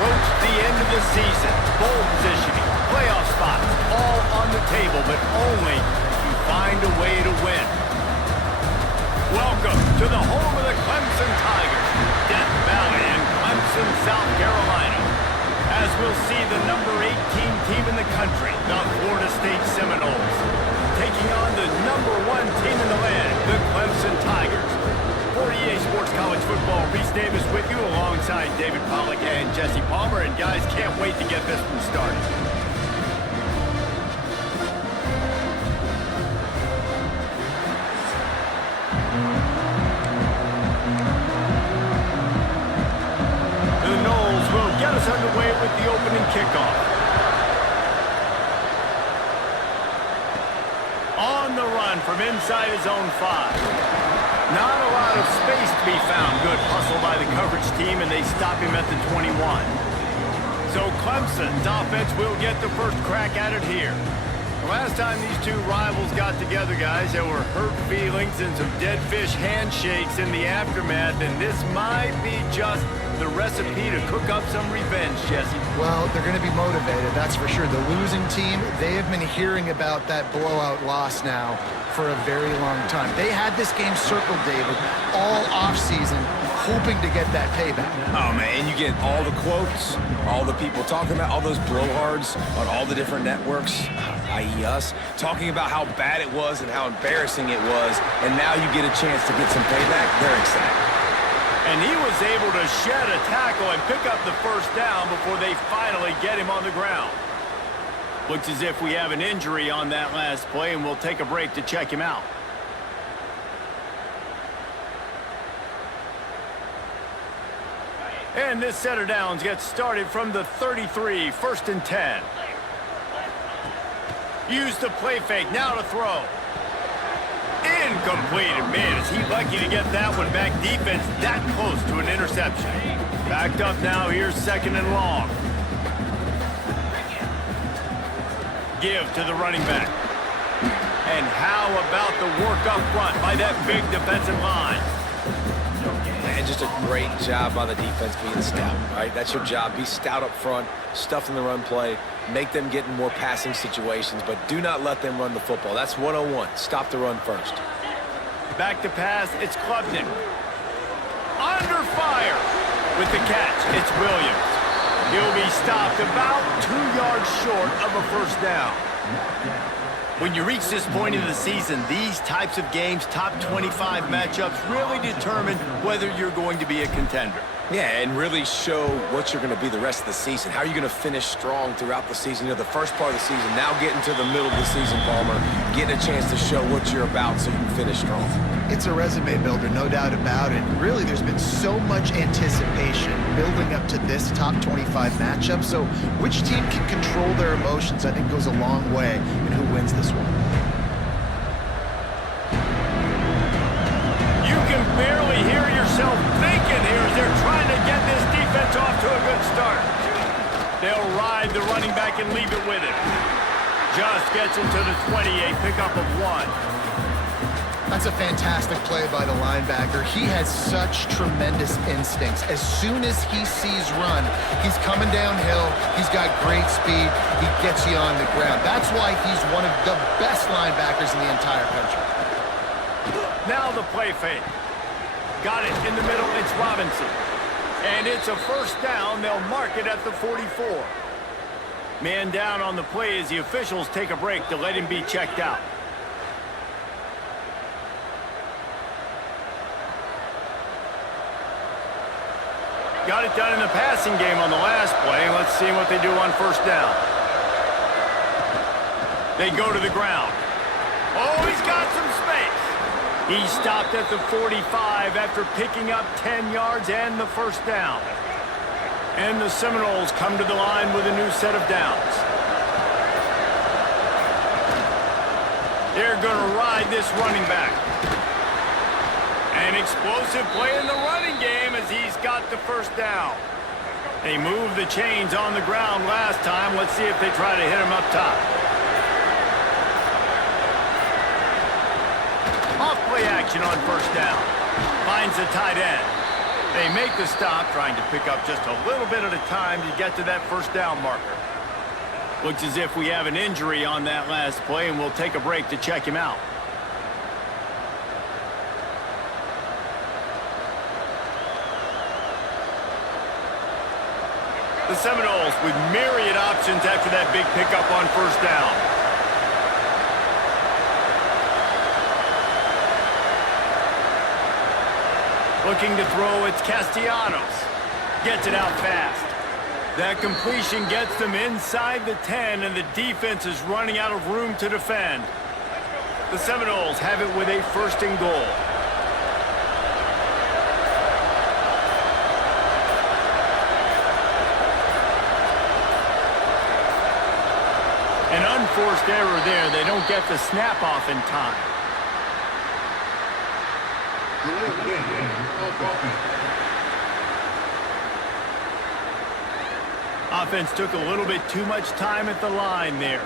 approach the end of the season. Bowl positioning, playoff spots, all on the table, but only if you find a way to win. Welcome to the home of the Clemson Tigers, Death Valley in Clemson, South Carolina. As we'll see the number 18 team in the country, the Florida State Seminoles, taking on the number 1 team in the land, the Clemson Tigers. For EA Sports College Football, Reese Davis with you alongside David Pollack and Jesse Palmer. And guys, can't wait to get this one started. The Noles will get us underway with the opening kickoff. On the run from inside his own 5. Not a lot of space to be found. Good hustle by the coverage team, and they stop him at the 21. So Clemson's offense will get the first crack at it here. The last time these two rivals got together, guys, there were hurt feelings and some dead fish handshakes in the aftermath, and this might be just the recipe to cook up some revenge, Jesse. Well, they're going to be motivated, that's for sure. The losing team, they have been hearing about that blowout loss now for a very long time. They had this game circled, David, all offseason, hoping to get that payback. Oh, man, you get all the quotes, all the people talking about, all those blowhards on all the different networks, i.e. us, talking about how bad it was and how embarrassing it was, and now you get a chance to get some payback. They're excited. And he was able to shed a tackle and pick up the first down before they finally get him on the ground. Looks as if we have an injury on that last play, and we'll take a break to check him out. And this set of downs gets started from the 33, 1st and 10. Use the play fake, now to throw. Incomplete. Man, is he lucky to get that one back. Defense that close to an interception. Backed up now, here's 2nd and long. Give to the running back. And how about the work up front by that big defensive line? And just a great job by the defense being stout, right? That's your job. Be stout up front, stuff in the run play, make them get in more passing situations, but do not let them run the football. That's 101. Stop the run first. Back to pass, it's Clemson. Under fire with the catch, it's Williams. He'll be stopped about 2 yards short of a first down. When you reach this point in the season, these types of games, top 25 matchups, really determine whether you're going to be a contender. Yeah, and really show what you're going to be the rest of the season. How are you going to finish strong throughout the season? You know, the first part of the season, now getting to the middle of the season, Palmer, getting a chance to show what you're about so you can finish strong. It's a resume builder, no doubt about it. Really, there's been so much anticipation building up to this top 25 matchup, so which team can control their emotions, I think, goes a long way in who wins this one. You can barely hear yourself thinking here as they're trying to get this defense off to a good start. They'll ride the running back and leave it with him. Just gets him to the 20, a pickup of 1. That's a fantastic play by the linebacker. He has such tremendous instincts. As soon as he sees run, he's coming downhill. He's got great speed. He gets you on the ground. That's why he's one of the best linebackers in the entire country. Now the play fake. Got it in the middle. It's Robinson. And it's a first down. They'll mark it at the 44. Man down on the play as the officials take a break to let him be checked out. Got it done in the passing game on the last play. Let's see what they do on first down. They go to the ground. Oh, he's got some space. He stopped at the 45 after picking up 10 yards and the first down. And the Seminoles come to the line with a new set of downs. They're going to ride this running back. An explosive play in the running game as he's got the first down. They moved the chains on the ground last time. Let's see if they try to hit him up top. Off play action on first down. Finds the tight end. They make the stop, trying to pick up just a little bit at a time to get to that first down marker. Looks as if we have an injury on that last play, and we'll take a break to check him out. The Seminoles with myriad options after that big pickup on first down. Looking to throw, it's Castellanos. Gets it out fast. That completion gets them inside the 10, and the defense is running out of room to defend. The Seminoles have it with a first and goal. An unforced error there. They don't get the snap off in time. Offense took a little bit too much time at the line there.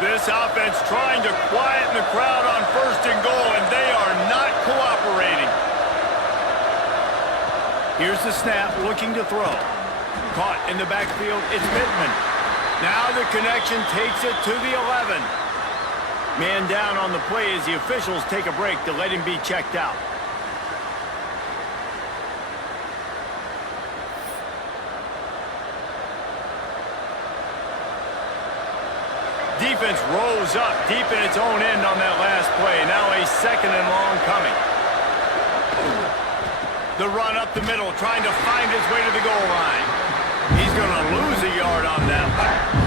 This offense trying to quieten the crowd on first and goal, and they are not cooperating. Here's the snap, looking to throw. Caught in the backfield, it's Pittman. Now the connection takes it to the 11. Man down on the play as the officials take a break to let him be checked out. Defense rose up deep in its own end on that last play. Now a second and long coming. The run up the middle, trying to find his way to the goal line. He's going to lose a yard on that one.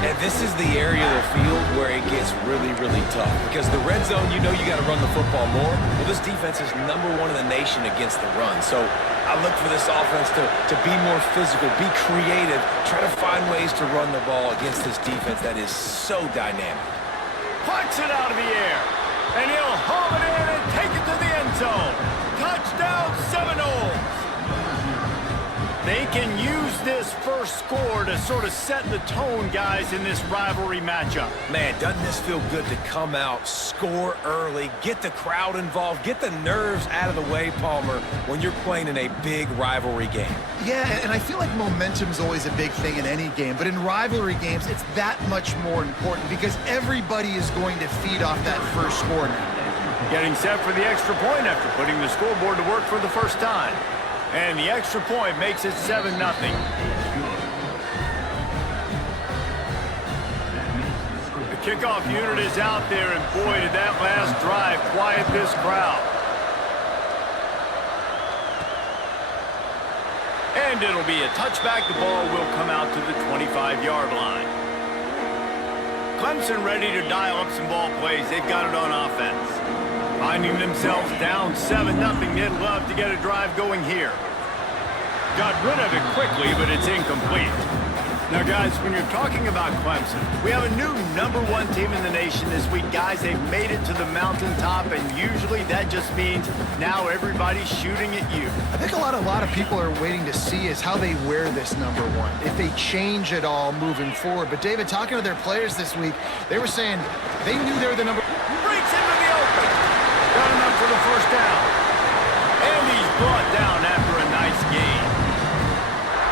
And this is the area of the field where it gets really, really tough. Because the red zone, you know you got to run the football more. Well, this defense is #1 in the nation against the run. So I look for this offense to be more physical, be creative, try to find ways to run the ball against this defense that is so dynamic. Punts it out of the air. And he'll haul it in and take it to the end zone. Touchdown, Seminoles. They can use this first score to sort of set the tone, guys, in this rivalry matchup. Man, doesn't this feel good to come out, score early, get the crowd involved, get the nerves out of the way, Palmer, when you're playing in a big rivalry game? Yeah, and I feel like momentum's always a big thing in any game, but in rivalry games, it's that much more important because everybody is going to feed off that first score now. Getting set for the extra point after putting the scoreboard to work for the first time. And the extra point makes it 7-0. The kickoff unit is out there, and boy, did that last drive quiet this crowd. And it'll be a touchback. The ball will come out to the 25-yard line. Clemson ready to dial up some ball plays. They've got it on offense. Finding themselves down 7-0, they'd love to get a drive going here. Got rid of it quickly, but it's incomplete. Now, guys, when you're talking about Clemson, we have a new #1 team in the nation this week. Guys, they've made it to the mountaintop, and usually that just means now everybody's shooting at you. I think a lot of people are waiting to see is how they wear this #1, if they change it all moving forward. But, David, talking to their players this week, they were saying they knew they were the number. Breaks into the open. Got enough for the first down. And he's brought down after a nice gain.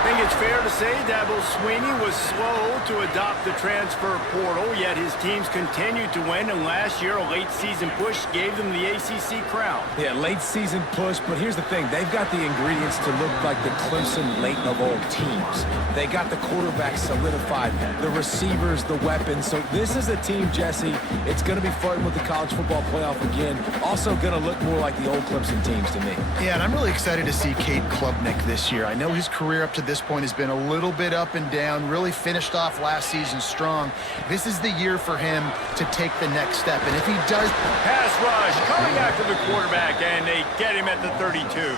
I think it's fair to say Dabo Swinney was slow to adopt the transfer portal, yet his teams continued to win, and last year a late season push gave them the ACC crown. Yeah, late season push, but here's the thing. They've got the ingredients to look like the Clemson late of old teams. They got the quarterback solidified, the receivers, the weapons. So this is a team, Jesse, it's going to be flirting with the college football playoff again. Also going to look more like the old Clemson teams to me. Yeah, and I'm really excited to see Cade Klubnik this year. I know his career up to this point has been a little bit up and down, really finished off last season strong. This is the year for him to take the next step, and if he does... Pass rush coming after the quarterback, and they get him at the 32.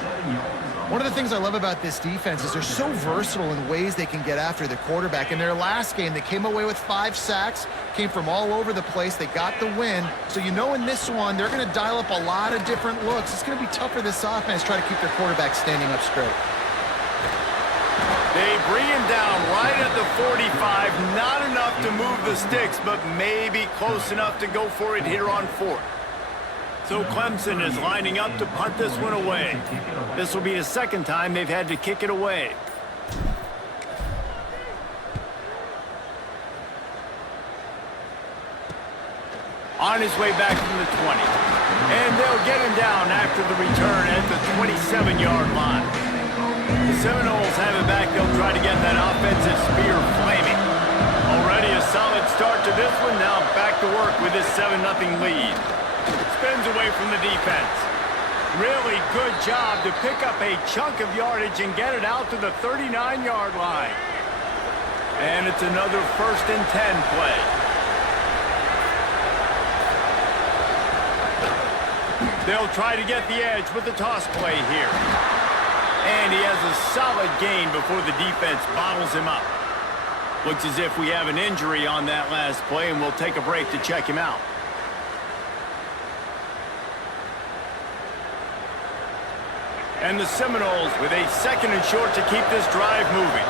One of the things I love about this defense is they're so versatile in ways they can get after the quarterback. In their last game, they came away with 5 sacks, came from all over the place. They got the win. So you know in this one, they're going to dial up a lot of different looks. It's going to be tough for this offense to try to keep their quarterback standing up straight. They bring him down right at the 45. Not enough to move the sticks, but maybe close enough to go for it here on 4th. So Clemson is lining up to punt this one away. This will be the second time they've had to kick it away. On his way back from the 20. And they'll get him down after the return at the 27-yard line. The Seminoles have it back. They'll try to get that offensive spear flaming. Already a solid start to this one. Now back to work with this 7-0 lead. Spins away from the defense. Really good job to pick up a chunk of yardage and get it out to the 39-yard line. And it's another 1st and 10 play. They'll try to get the edge with the toss play here. And he has a solid gain before the defense bottles him up. Looks as if we have an injury on that last play, and we'll take a break to check him out. And the Seminoles with a 2nd and short to keep this drive moving.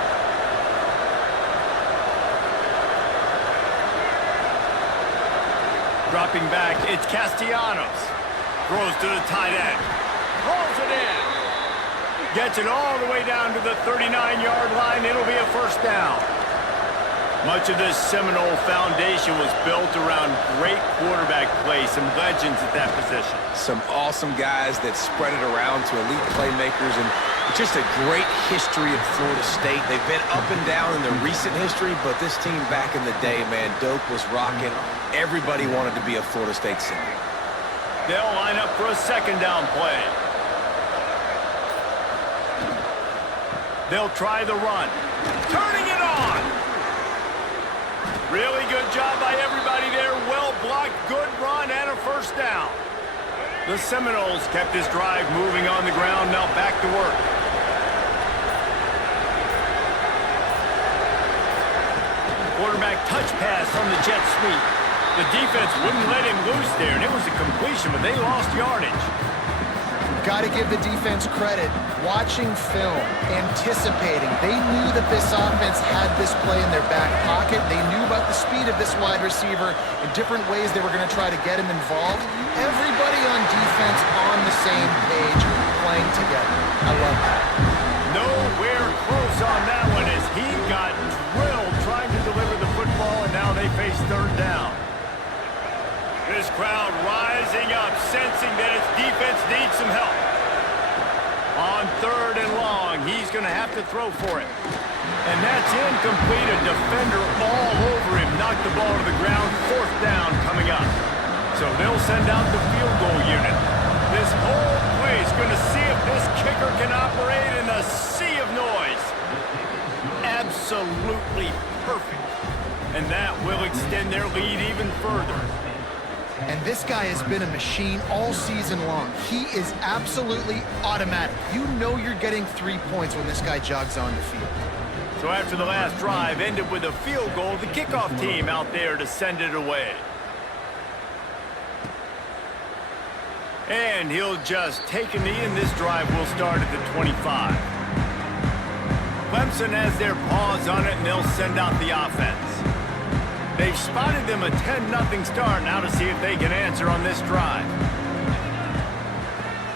Dropping back, it's Castellanos. Throws to the tight end. Pulls it in. Gets it all the way down to the 39-yard line. It'll be a 1st down. Much of this Seminole foundation was built around great quarterback play. Some legends at that position. Some awesome guys that spread it around to elite playmakers, and just a great history of Florida State. They've been up and down in the recent history, but this team back in the day, man, Doak was rocking. Everybody wanted to be a Florida State center. They'll line up for a 2nd down play. They'll try the run. Turning it on! Really good job by everybody there. Well blocked, good run, and a 1st down. The Seminoles kept this drive moving on the ground. Now back to work. Quarterback touch pass on the jet sweep. The defense wouldn't let him loose there, and it was a completion, but they lost yardage. Got to give the defense credit. Watching film, anticipating. They knew that this offense had this play in their back pocket. They knew about the speed of this wide receiver and different ways they were going to try to get him involved. Everybody on defense on the same page, playing together. I love that. Nowhere close on that one as he got drilled trying to deliver the football, and now they face 3rd down. This crowd rising up, sensing that its defense needs some help. On 3rd and long, he's going to have to throw for it. And that's incomplete. A defender all over him. Knocked the ball to the ground. 4th down coming up. So they'll send out the field goal unit. This whole play is going to see if this kicker can operate in a sea of noise. Absolutely perfect. And that will extend their lead even further. And this guy has been a machine all season long. He is absolutely automatic. You know you're getting 3 points when this guy jogs on the field. So after the last drive ended with a field goal, the kickoff team out there to send it away. And he'll just take a knee, and this drive will start at the 25. Clemson has their paws on it, and they'll send out the offense. They've spotted them a 10-0 start. Now to see if they can answer on this drive.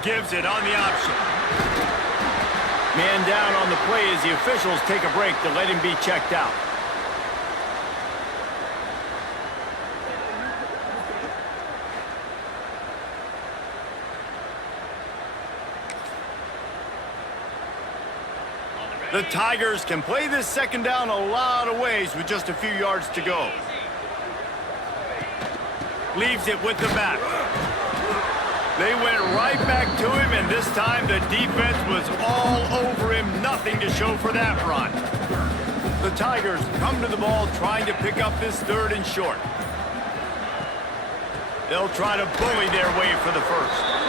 Gives it on the option. Man down on the play as the officials take a break to let him be checked out. The Tigers can play this 2nd down a lot of ways with just a few yards to go. Leaves it with the back. They went right back to him, and this time the defense was all over him. Nothing to show for that run. The Tigers come to the ball trying to pick up this 3rd and short. They'll try to bully their way for the 1st.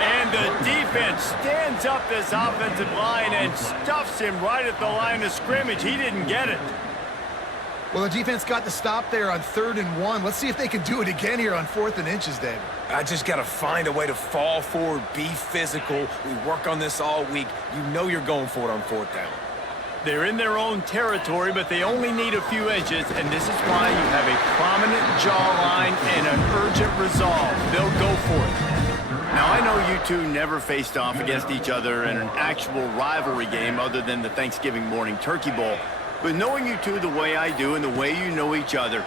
And the defense stands up this offensive line and stuffs him right at the line of scrimmage. He didn't get it. Well, the defense got the stop there on 3rd and 1. Let's see if they can do it again here on 4th and inches, David. I just got to find a way to fall forward, be physical. We work on this all week. You know you're going for it on 4th down. They're in their own territory, but they only need a few inches, and this is why you have a prominent jawline and an urgent resolve. They'll go for it. Now, I know you two never faced off against each other in an actual rivalry game other than the Thanksgiving morning Turkey Bowl, but knowing you two the way I do and the way you know each other,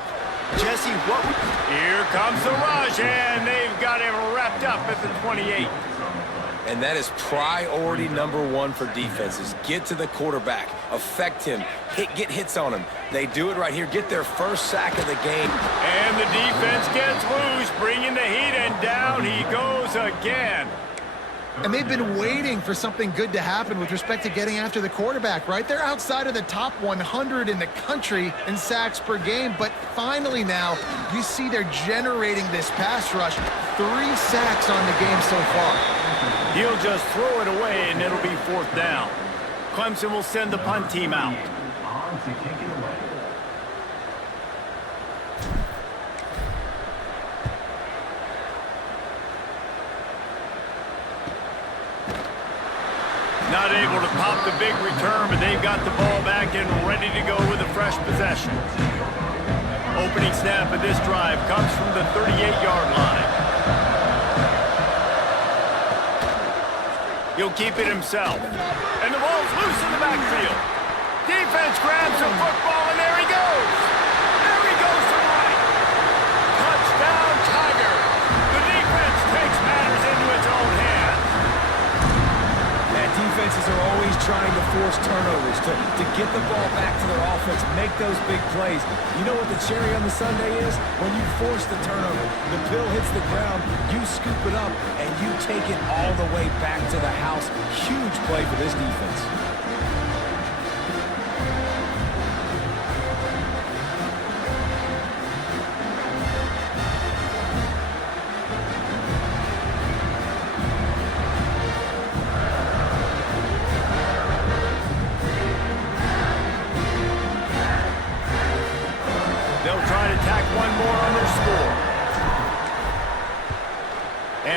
Jesse, what... Here comes the rush, and they've got him wrapped up at the 28. And that is priority number one for defenses. Get to the quarterback, affect him, get hits on him. They do it right here, get their first sack of the game. And the defense gets loose, bringing the heat, and down he goes again. And they've been waiting for something good to happen with respect to getting after the quarterback, right? They're outside of the top 100 in the country in sacks per game, but finally now you see they're generating this pass rush. 3 sacks on the game so far. He'll just throw it away, and it'll be 4th down. Clemson will send the punt team out. Not able to pop the big return, but they've got the ball back and ready to go with a fresh possession. Opening snap of this drive comes from the 38-yard line. He'll keep it himself. And the ball's loose in the backfield. Defense grabs the football, and there he goes. There he goes to the right. Touchdown, Tiger. The defense takes matters into its own hands. Defenses are always trying to force turnovers, to get the ball back to their offense, make those big plays. You know what the cherry on the sundae is? When you force the turnover, the pill hits the ground, you scoop it up, and you take it all the way back to the house. Huge play for this defense.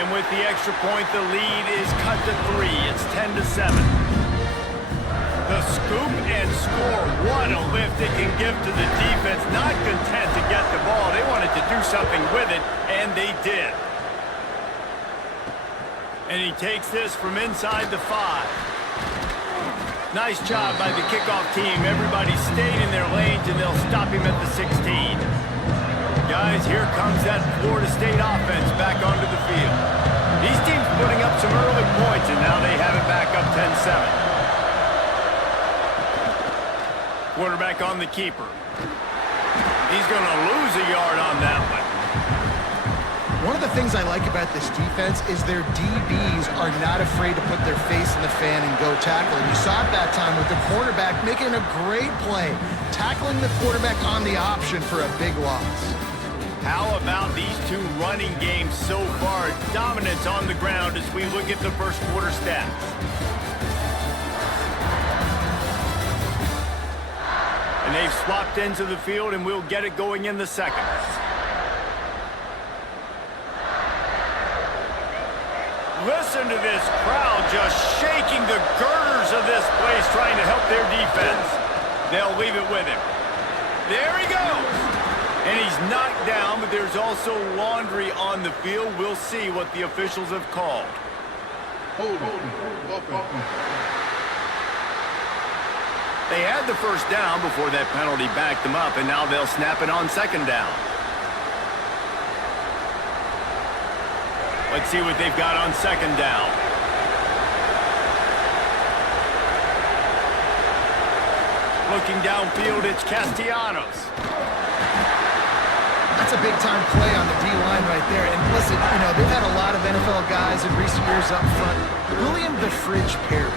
With the extra point, the lead is cut to 3. It's 10-7. The scoop and score. What a lift it can give to the defense. Not content to get the ball. They wanted to do something with it, and they did. And he takes this from inside the 5. Nice job by the kickoff team. Everybody stayed in their lanes, and they'll stop him at the 16. Guys, here comes that Florida State offense back onto the field. These teams putting up some early points, and now they have it back up 10-7. Quarterback on the keeper. He's going to lose a yard on that one. One of the things I like about this defense is their DBs are not afraid to put their face in the fan and go tackle. And you saw it that time with the quarterback making a great play, tackling the quarterback on the option for a big loss. How about these two running games so far? Dominance on the ground as we look at the first quarter stats. And they've swapped into the field, and we'll get it going in the second. Listen to this crowd just shaking the girders of this place, trying to help their defense. They'll leave it with him. There he goes. And he's knocked down, but there's also laundry on the field. We'll see what the officials have called. They had the first down before that penalty backed them up, and now they'll snap it on second down. Let's see what they've got on second down. Looking downfield, it's Castellanos. That's a big-time play on the D-line right there. And listen, you know, they've had a lot of NFL guys in recent years up front. William the Fridge Perry,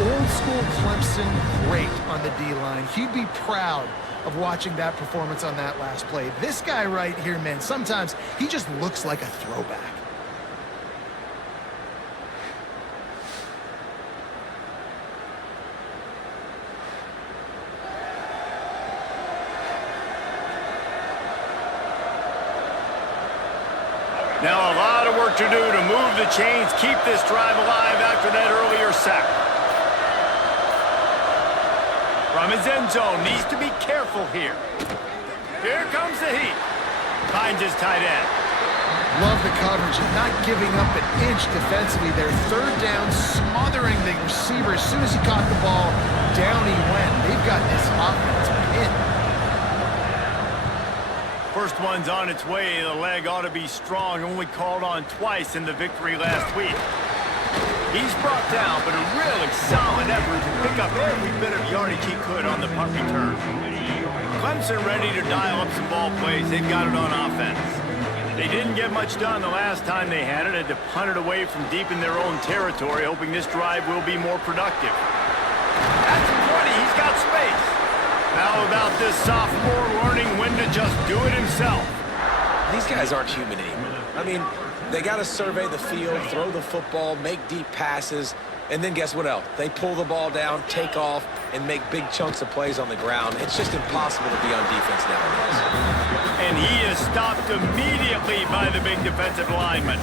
old-school Clemson great on the D-line. He'd be proud of watching that performance on that last play. This guy right here, man, sometimes he just looks like a throwback. Now a lot of work to do to move the chains, keep this drive alive after that earlier sack. From his end zone, needs to be careful here. Here comes the heat. Finds his tight end. Love the coverage and not giving up an inch defensively there. Third down, smothering the receiver. As soon as he caught the ball, down he went. They've got this offense pinned. First one's on its way. The leg ought to be strong. Only called on twice in the victory last week. He's brought down, but a really solid effort to pick up every bit of yardage he could on the punt return. Clemson ready to dial up some ball plays. They've got it on offense. They didn't get much done the last time they had it. Had to punt it away from deep in their own territory, hoping this drive will be more productive. That's 20. He's got space. How about this sophomore learning when to just do it himself? These guys aren't human anymore. I mean, they got to survey the field, throw the football, make deep passes, and then guess what else? They pull the ball down, take off, and make big chunks of plays on the ground. It's just impossible to be on defense nowadays. And he is stopped immediately by the big defensive lineman.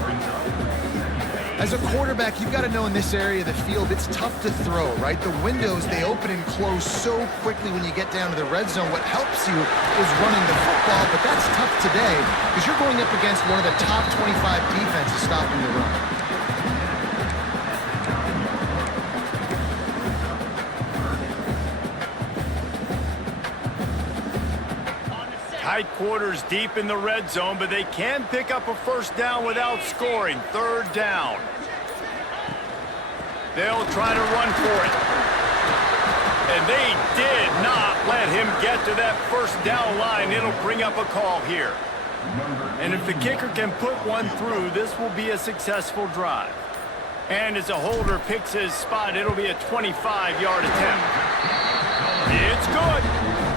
As a quarterback, you've got to know in this area of the field, it's tough to throw, right? The windows, they open and close so quickly when you get down to the red zone. What helps you is running the football, but that's tough today because you're going up against one of the top 25 defenses stopping the run. Tight quarters deep in the red zone, but they can pick up a first down without scoring. Third down. They'll try to run for it. And they did not let him get to that first down line. It'll bring up a call here. And if the kicker can put one through, this will be a successful drive. And as a holder picks his spot, it'll be a 25-yard attempt. It's good.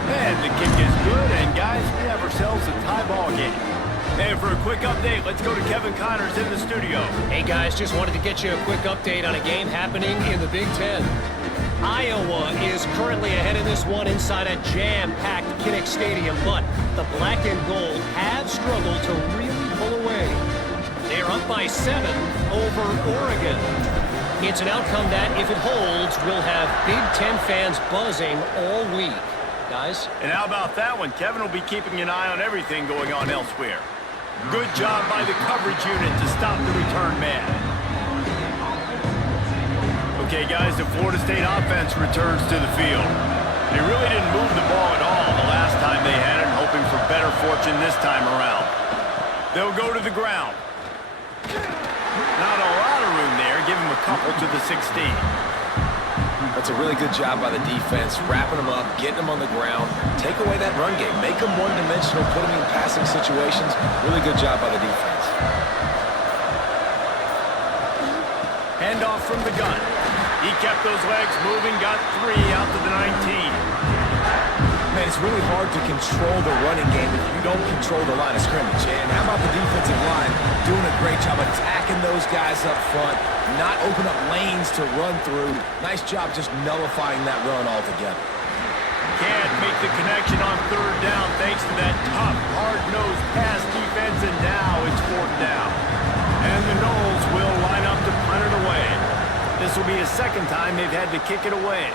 And the kick is good, and guys, we have ourselves a tie ball game. And for a quick update, let's go to Kevin Connors in the studio. Hey guys, just wanted to get you a quick update on a game happening in the Big Ten. Iowa is currently ahead in this one inside a jam-packed Kinnick Stadium, but the black and gold have struggled to really pull away. They're up by 7 over Oregon. It's an outcome that, if it holds, will have Big Ten fans buzzing all week. Guys? And how about that one? Kevin will be keeping an eye on everything going on elsewhere. Good job by the coverage unit to stop the return man. Okay, guys, the Florida State offense returns to the field. They really didn't move the ball at all the last time they had it, hoping for better fortune this time around. They'll go to the ground. Not a lot of room there. Give him a couple to the 16. That's a really good job by the defense, wrapping them up, getting them on the ground, take away that run game, make them one-dimensional, put them in passing situations. Really good job by the defense. Handoff from the gun. He kept those legs moving, got 3 out to the 19. Man, it's really hard to control the running game if you don't control the line of scrimmage. And how about the defensive line doing a great job attacking those guys up front, not open up lanes to run through. Nice job just nullifying that run altogether. Can't make the connection on third down thanks to that tough, hard-nosed pass defense, and now it's 4th down. And the Noles will line up to punt it away. This will be a second time they've had to kick it away.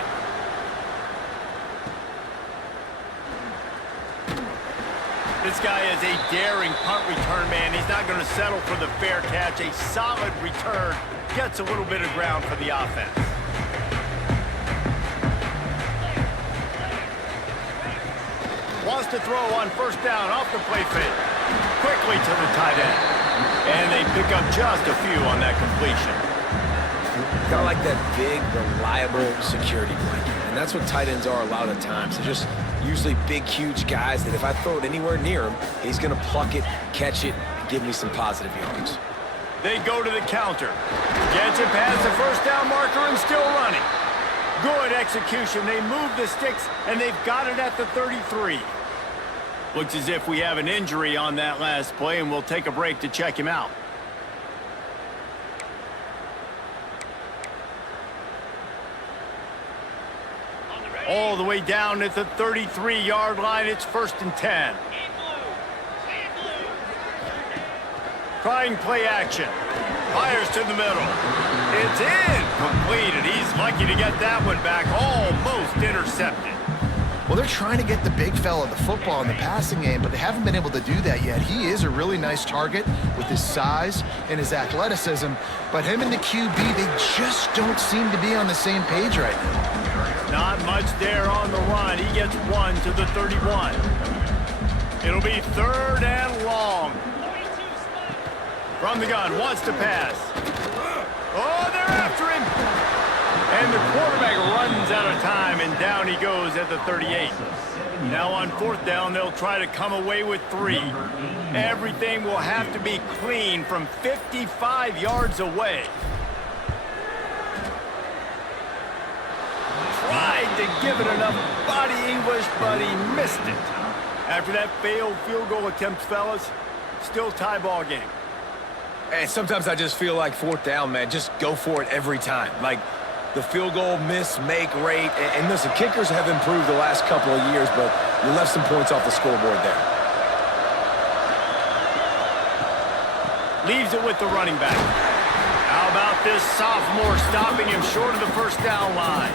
This guy is a daring punt return man. He's not going to settle for the fair catch. A solid return. Gets a little bit of ground for the offense. Wants to throw on first down off the play fake. Quickly to the tight end. And they pick up just a few on that completion. Kind of like that big, reliable security blanket. And that's what tight ends are a lot of the times. They're just usually big, huge guys that if I throw it anywhere near him, he's going to pluck it, catch it, and give me some positive yards. They go to the counter. Gets it past the first down marker and still running. Good execution. They move the sticks, and they've got it at the 33. Looks as if we have an injury on that last play, and we'll take a break to check him out. All the way down at the 33-yard line. It's 1st and 10. Trying play action. Fires to the middle. It's in. Completed. He's lucky to get that one back. Almost intercepted. intercepted. Well, they're trying to get the big fella the football in the passing game, but they haven't been able to do that yet. He is a really nice target with his size and his athleticism, but him and the QB, they just don't seem to be on the same page right now. Not much there on the run. He gets one to the 31. It'll be 3rd and long. From the gun, wants to pass. Oh, they're after him. And the quarterback runs out of time, and down he goes at the 38. Now on 4th down, they'll try to come away with 3. Everything will have to be clean from 55 yards away. Tried to give it enough body English, but he missed it. After that failed field goal attempt, fellas, still tie ball game. And sometimes I just feel like 4th down, man, just go for it every time. Like, the field goal miss-make rate. And listen, kickers have improved the last couple of years, but you left some points off the scoreboard there. Leaves it with the running back. How about this sophomore stopping him short of the 1st down line?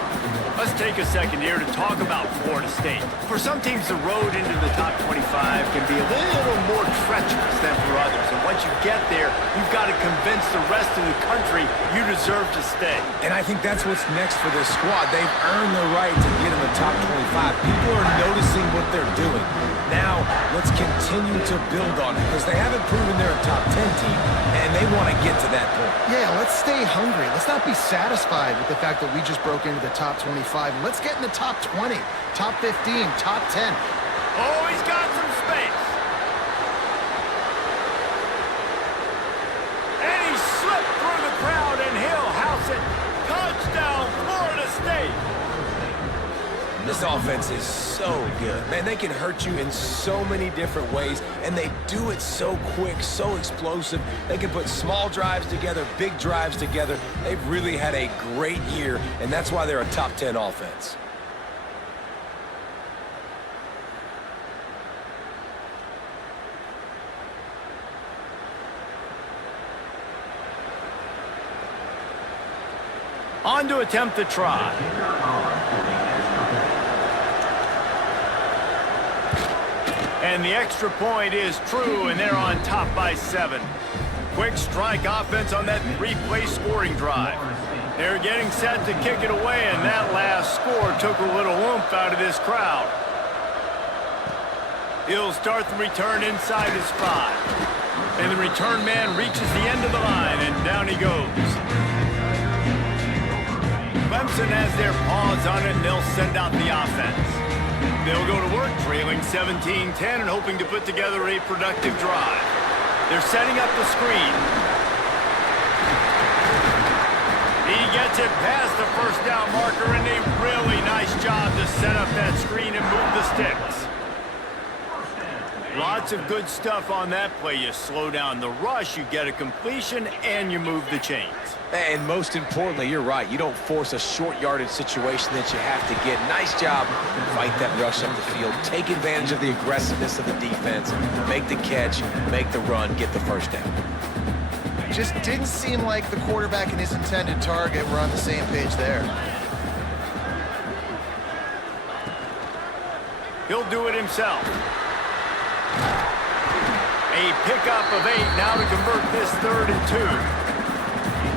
Let's take a second here to talk about Florida State. For some teams, the road into the top 25 can be a little more treacherous than for others. And once you get there, you've got to convince the rest of the country you deserve to stay. And I think that's what's next for this squad. They've earned the right to get in the top 25. People are noticing what they're doing. Now, let's continue to build on it because they haven't proven they're a top 10 team, and they want to get to that point. Yeah, let's stay hungry. Let's not be satisfied with the fact that we just broke into the top 25. Let's get in the top 20, top 15, top 10. Oh, he's got some space. And he slipped through the crowd, and he'll house it. Touchdown, Florida State. This offense is so good. Man, they can hurt you in so many different ways, and they do it so quick, so explosive. They can put small drives together, big drives together. They've really had a great year, and that's why they're a top 10 offense. On to attempt the try. And the extra point is true, and they're on top by 7. Quick strike offense on that 3-play scoring drive. They're getting set to kick it away, and that last score took a little oomph out of this crowd. He'll start the return inside his 5. And the return man reaches the end of the line, and down he goes. Clemson has their paws on it, and they'll send out the offense. They'll go to work trailing 17-10 and hoping to put together a productive drive. They're setting up the screen. He gets it past the 1st down marker, and a really nice job to set up that screen and move the sticks. Lots of good stuff on that play. You slow down the rush, you get a completion, and you move the chains. And most importantly, you're right. You don't force a short yardage situation that you have to get. Nice job. Fight that rush up the field. Take advantage of the aggressiveness of the defense. Make the catch, make the run, get the 1st down. Just didn't seem like the quarterback and his intended target were on the same page there. He'll do it himself. A pickup of 8 now to convert this 3rd and 2.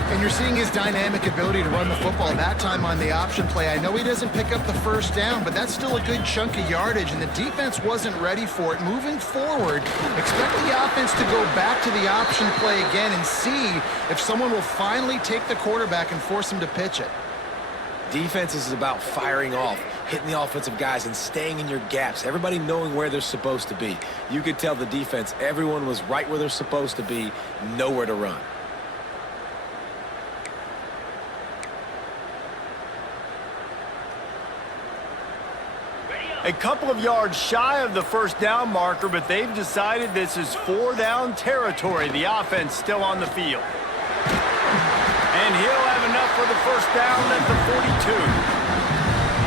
And you're seeing his dynamic ability to run the football, that time on the option play. I know he doesn't pick up the 1st down, but that's still a good chunk of yardage, and the defense wasn't ready for it. Moving forward, expect the offense to go back to the option play again and see if someone will finally take the quarterback and force him to pitch it. Defense is about firing off, hitting the offensive guys, and staying in your gaps. Everybody knowing where they're supposed to be. You could tell the defense, everyone was right where they're supposed to be, nowhere to run. A couple of yards shy of the 1st down marker, but they've decided this is 4-down territory. The offense still on the field. And he'll have enough for the 1st down at the 42.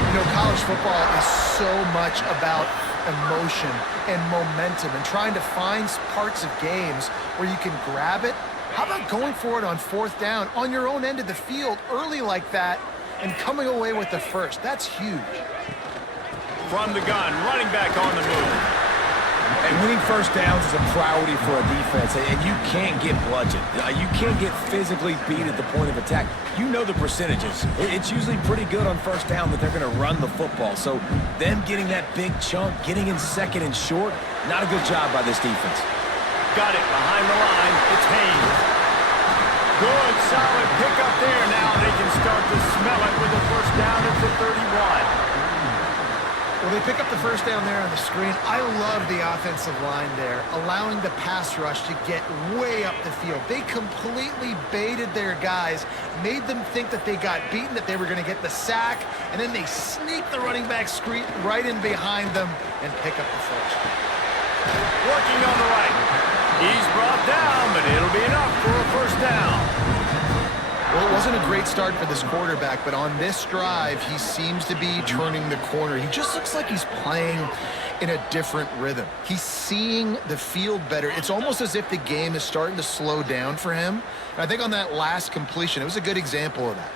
You know, college football is so much about emotion and momentum and trying to find parts of games where you can grab it. How about going for it on 4th down on your own end of the field early like that and coming away with the 1st? That's huge. from the gun, running back on the move. And winning first downs is a priority for a defense, and you can't get bludgeoned. You can't get physically beat at the point of attack. You know the percentages. It's usually pretty good on first down that they're going to run the football. So them getting that big chunk, getting in second and short, not a good job by this defense. Got it behind the line. It's Haynes. Good, solid pickup there. Now they can start to smell it with a first down at the 31. Well, they pick up the first down there on the screen. I love the offensive line there, allowing the pass rush to get way up the field. They completely baited their guys, made them think that they got beaten, that they were going to get the sack, and then they sneak the running back screen right in behind them and pick up the first. Working on the right. He's brought down, but it'll be enough for a first down. Well, it wasn't a great start for this quarterback, but on this drive, he seems to be turning the corner. He just looks like he's playing in a different rhythm. He's seeing the field better. It's almost as if the game is starting to slow down for him. And I think on that last completion, it was a good example of that.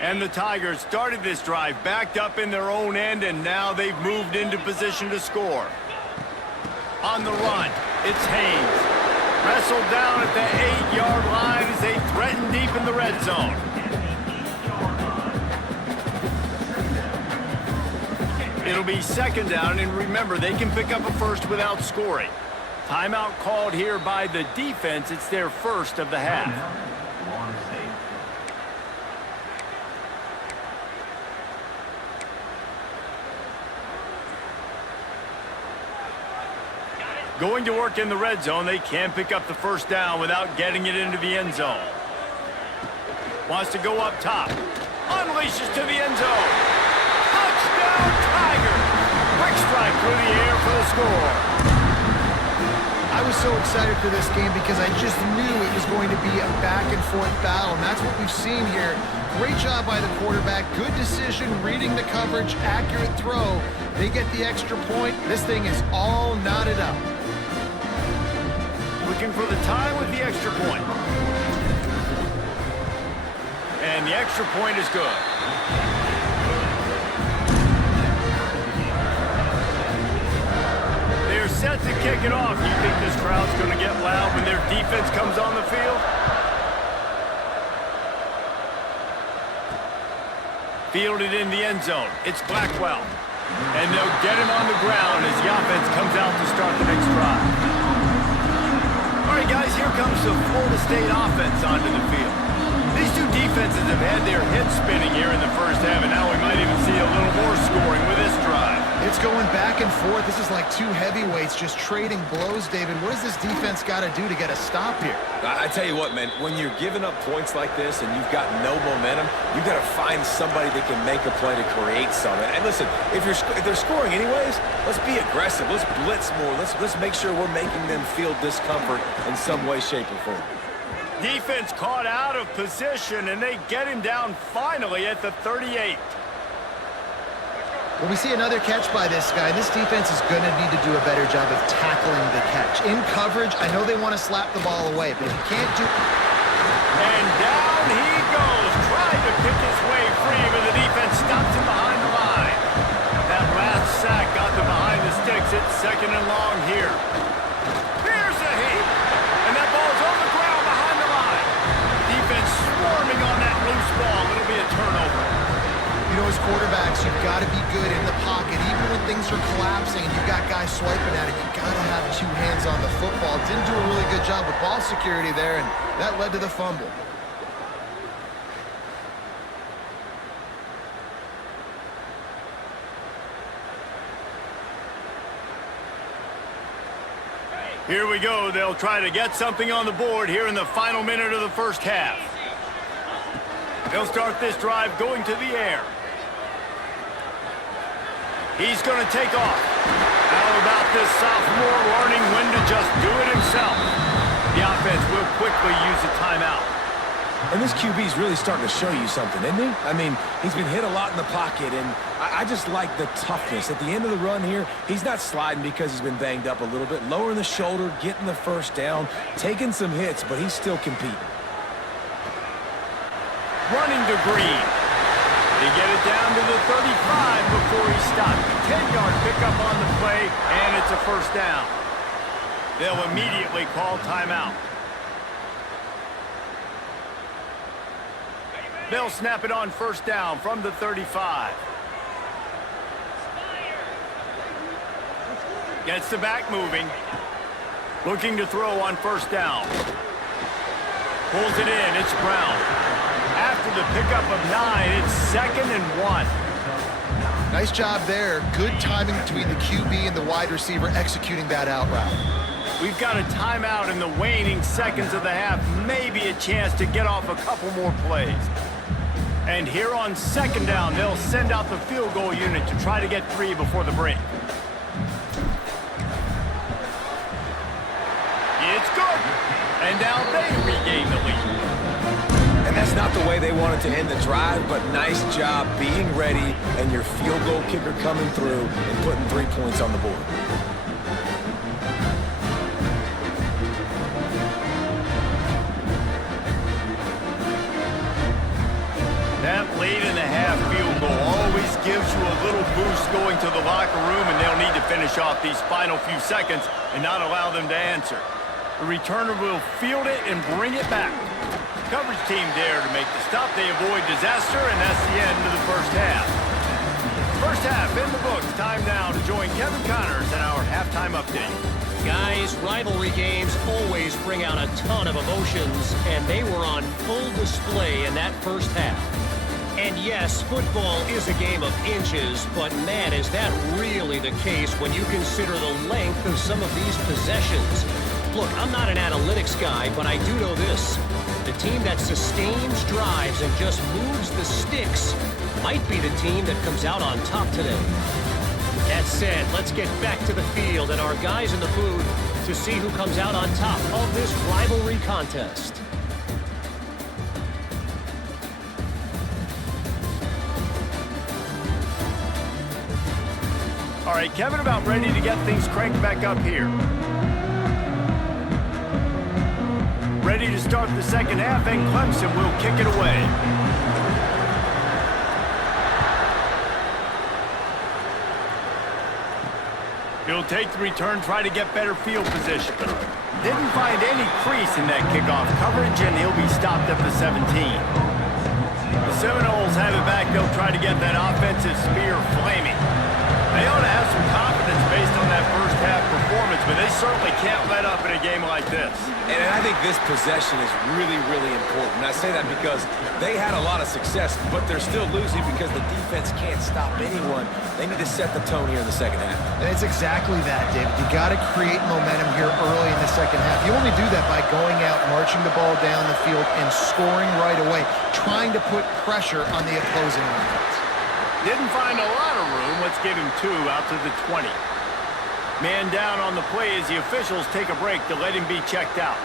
And the Tigers started this drive backed up in their own end, and now they've moved into position to score. On the run, it's Haynes. Wrestled down at the 8-yard line as they threaten deep in the red zone. It'll be second down, and remember, they can pick up a first without scoring. Timeout called here by the defense. It's their first of the half. Going to work in the red zone, they can pick up the first down without getting it into the end zone. Wants to go up top. Unleashes to the end zone. Touchdown, Tigers! Quick strike through the air for the score. I was so excited for this game because I just knew it was going to be a back-and-forth battle, and that's what we've seen here. Great job by the quarterback. Good decision, reading the coverage, accurate throw. They get the extra point. This thing is all knotted up. Looking for the tie with the extra point. And the extra point is good. They're set to kick it off. You think this crowd's going to get loud when their defense comes on the field? Fielded in the end zone. It's Blackwell. And they'll get him on the ground as the offense comes out to start the next drive. All right, guys, here comes the Florida State offense onto the field. These two defenses have had their heads spinning here in the first half, and now we might even see a little more scoring with this drive. It's going back and forth. This is like two heavyweights just trading blows, David. What does this defense got to do to get a stop here? I tell you what, man, when you're giving up points like this and you've got no momentum, you've got to find somebody that can make a play to create something. And listen, if they're scoring anyways, let's be aggressive. Let's blitz more. Let's make sure we're making them feel discomfort in some way, shape, or form. Defense caught out of position, and they get him down finally at the 38. Well, we see another catch by this guy. This defense is going to need to do a better job of tackling the catch. In coverage, I know they want to slap the ball away, but if you can't do... And down he goes, trying to pick his way free, but the defense stops him behind the line. That last sack got them behind the sticks. It's second and long here. Here's a heat, and that ball's on the ground behind the line. Defense swarming on that loose ball. It'll be a turnover. You know, as quarterbacks, you've got to be good in the pocket. Even when things are collapsing and you've got guys swiping at it, you've got to have two hands on the football. Didn't do a really good job with ball security there, and that led to the fumble. Here we go. They'll try to get something on the board here in the final minute of the first half. They'll start this drive going to the air. He's going to take off. How about this sophomore learning when to just do it himself? The offense will quickly use a timeout. And this QB's really starting to show you something, isn't he? I mean, he's been hit a lot in the pocket, and I just like the toughness. At the end of the run here, he's not sliding because he's been banged up a little bit. Lowering the shoulder, getting the first down, taking some hits, but he's still competing. Running to Green. They get it down to the 35 before he stopped. 10-yard pickup on the play, and it's a first down. They'll immediately call timeout. They'll snap it on first down from the 35. Gets the back moving. Looking to throw on first down. Pulls it in. It's Brown. After the pickup of 9, it's 2nd and 1. Nice job there. Good timing between the QB and the wide receiver executing that out route. We've got a timeout in the waning seconds of the half. Maybe a chance to get off a couple more plays. And here on 2nd down, they'll send out the field goal unit to try to get 3 before the break. It's good. And now they regain the lead. And that's not the way they wanted to end the drive, but nice job being ready and your field goal kicker coming through and putting 3 points on the board. That late in the half field goal always gives you a little boost going to the locker room, and they'll need to finish off these final few seconds and not allow them to answer. The returner will field it and bring it back. Coverage team there to make the stop. They avoid disaster, and that's the end of the first half. First half in the books. Time now to join Kevin Connors in our halftime update. Guys, rivalry games always bring out a ton of emotions, and they were on full display in that first half. And yes, football is a game of inches, but man, is that really the case when you consider the length of some of these possessions. Look, I'm not an analytics guy, but I do know this. The team that sustains drives and just moves the sticks might be the team that comes out on top today. That said, let's get back to the field and our guys in the booth to see who comes out on top of this rivalry contest. All right, Kevin, about ready to get things cranked back up here. Ready to start the second half, and Clemson will kick it away. He'll take the return, try to get better field position. Didn't find any crease in that kickoff coverage, and he'll be stopped at the 17. The Seminoles have it back. They'll try to get that offensive spear flaming. They ought to have some confidence based on that first half performance, but they certainly can't let up in a game like this. And I think this possession is really, really important. And I say that because they had a lot of success, but they're still losing because the defense can't stop anyone. They need to set the tone here in the second half. And it's exactly that, David. You got to create momentum here early in the second half. You only do that by going out, marching the ball down the field, and scoring right away, trying to put pressure on the opposing offense. Didn't find a lot of room. Let's give him 2 out to the 20. Man down on the play as the officials take a break to let him be checked out.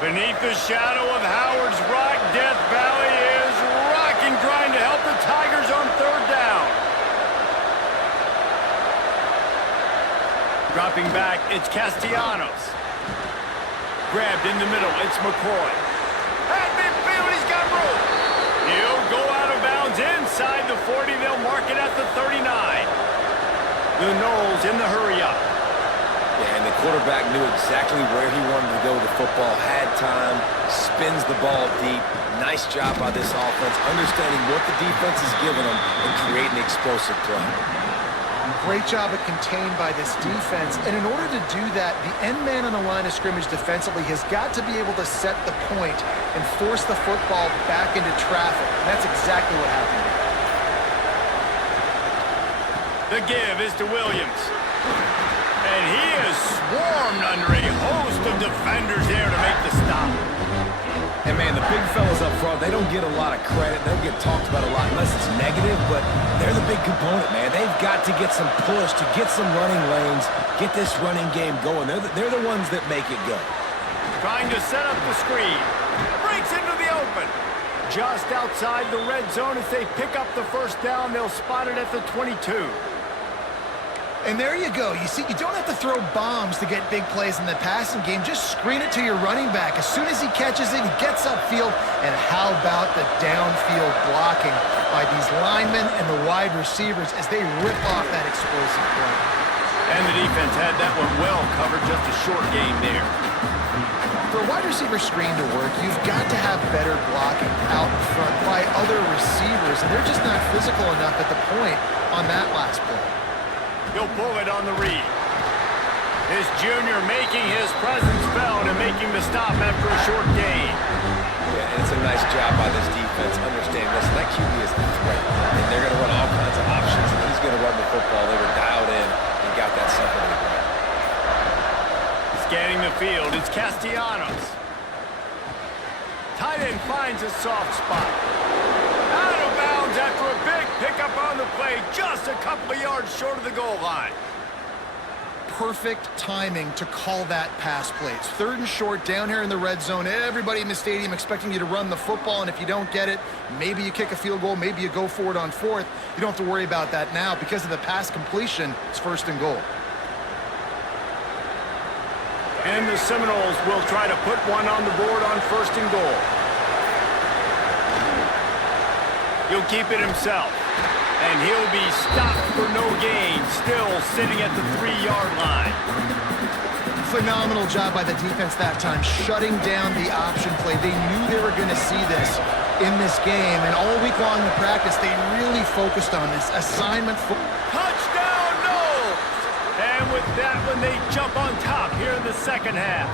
Beneath the shadow of Howard's Rock, Death Valley is rocking, trying to help the Tigers on 3rd down. Dropping back, it's Castellanos. Grabbed in the middle, it's McCoy. At midfield, he's got room. He'll go out of bounds inside the 40. They'll mark it at the 39. The Noles in the hurry-up. Yeah, and the quarterback knew exactly where he wanted to go with the football, had time, spins the ball deep. Nice job by this offense, understanding what the defense is giving them and creating explosive play. Great job of contained by this defense. And in order to do that, the end man on the line of scrimmage defensively has got to be able to set the point and force the football back into traffic. And that's exactly what happened. The give is to Williams. And he is swarmed under a host of defenders there to make the stop. And, man, the big fellas up front, they don't get a lot of credit. They don't get talked about a lot unless it's negative, but they're the big component, man. They've got to get some push, to get some running lanes, get this running game going. They're the ones that make it go. Trying to set up the screen. Breaks into the open. Just outside the red zone as they pick up the first down. They'll spot it at the 22. And there you go. You see, you don't have to throw bombs to get big plays in the passing game. Just screen it to your running back. As soon as he catches it, he gets upfield. And how about the downfield blocking by these linemen and the wide receivers as they rip off that explosive play. And the defense had that one well covered, just a short game there. For a wide receiver screen to work, you've got to have better blocking out in front by other receivers, and they're just not physical enough at the point on that last play. He'll pull it on the read. His junior making his presence felt and making the stop after a short gain. Yeah, and it's a nice job by this defense. Understand, listen, that QB is a threat, and they're going to run all kinds of options, and he's going to run the football. They were dialed in and got that something. Scanning the field, it's Castellanos. Tight end finds a soft spot. Out of bounds after a big pickup on the play, just a couple of yards short of the goal line. Perfect timing to call that pass play. It's 3rd and short down here in the red zone. Everybody in the stadium expecting you to run the football, and if you don't get it, maybe you kick a field goal, maybe you go for it on 4th. You don't have to worry about that now. Because of the pass completion, it's 1st and goal. And the Seminoles will try to put one on the board on 1st and goal. He'll keep it himself. And he'll be stopped for no gain, still sitting at the 3-yard line. Phenomenal job by the defense that time, shutting down the option play. They knew they were going to see this in this game, and all week long in practice, they really focused on this assignment. Touchdown, no! And with that one, they jump on top here in the second half.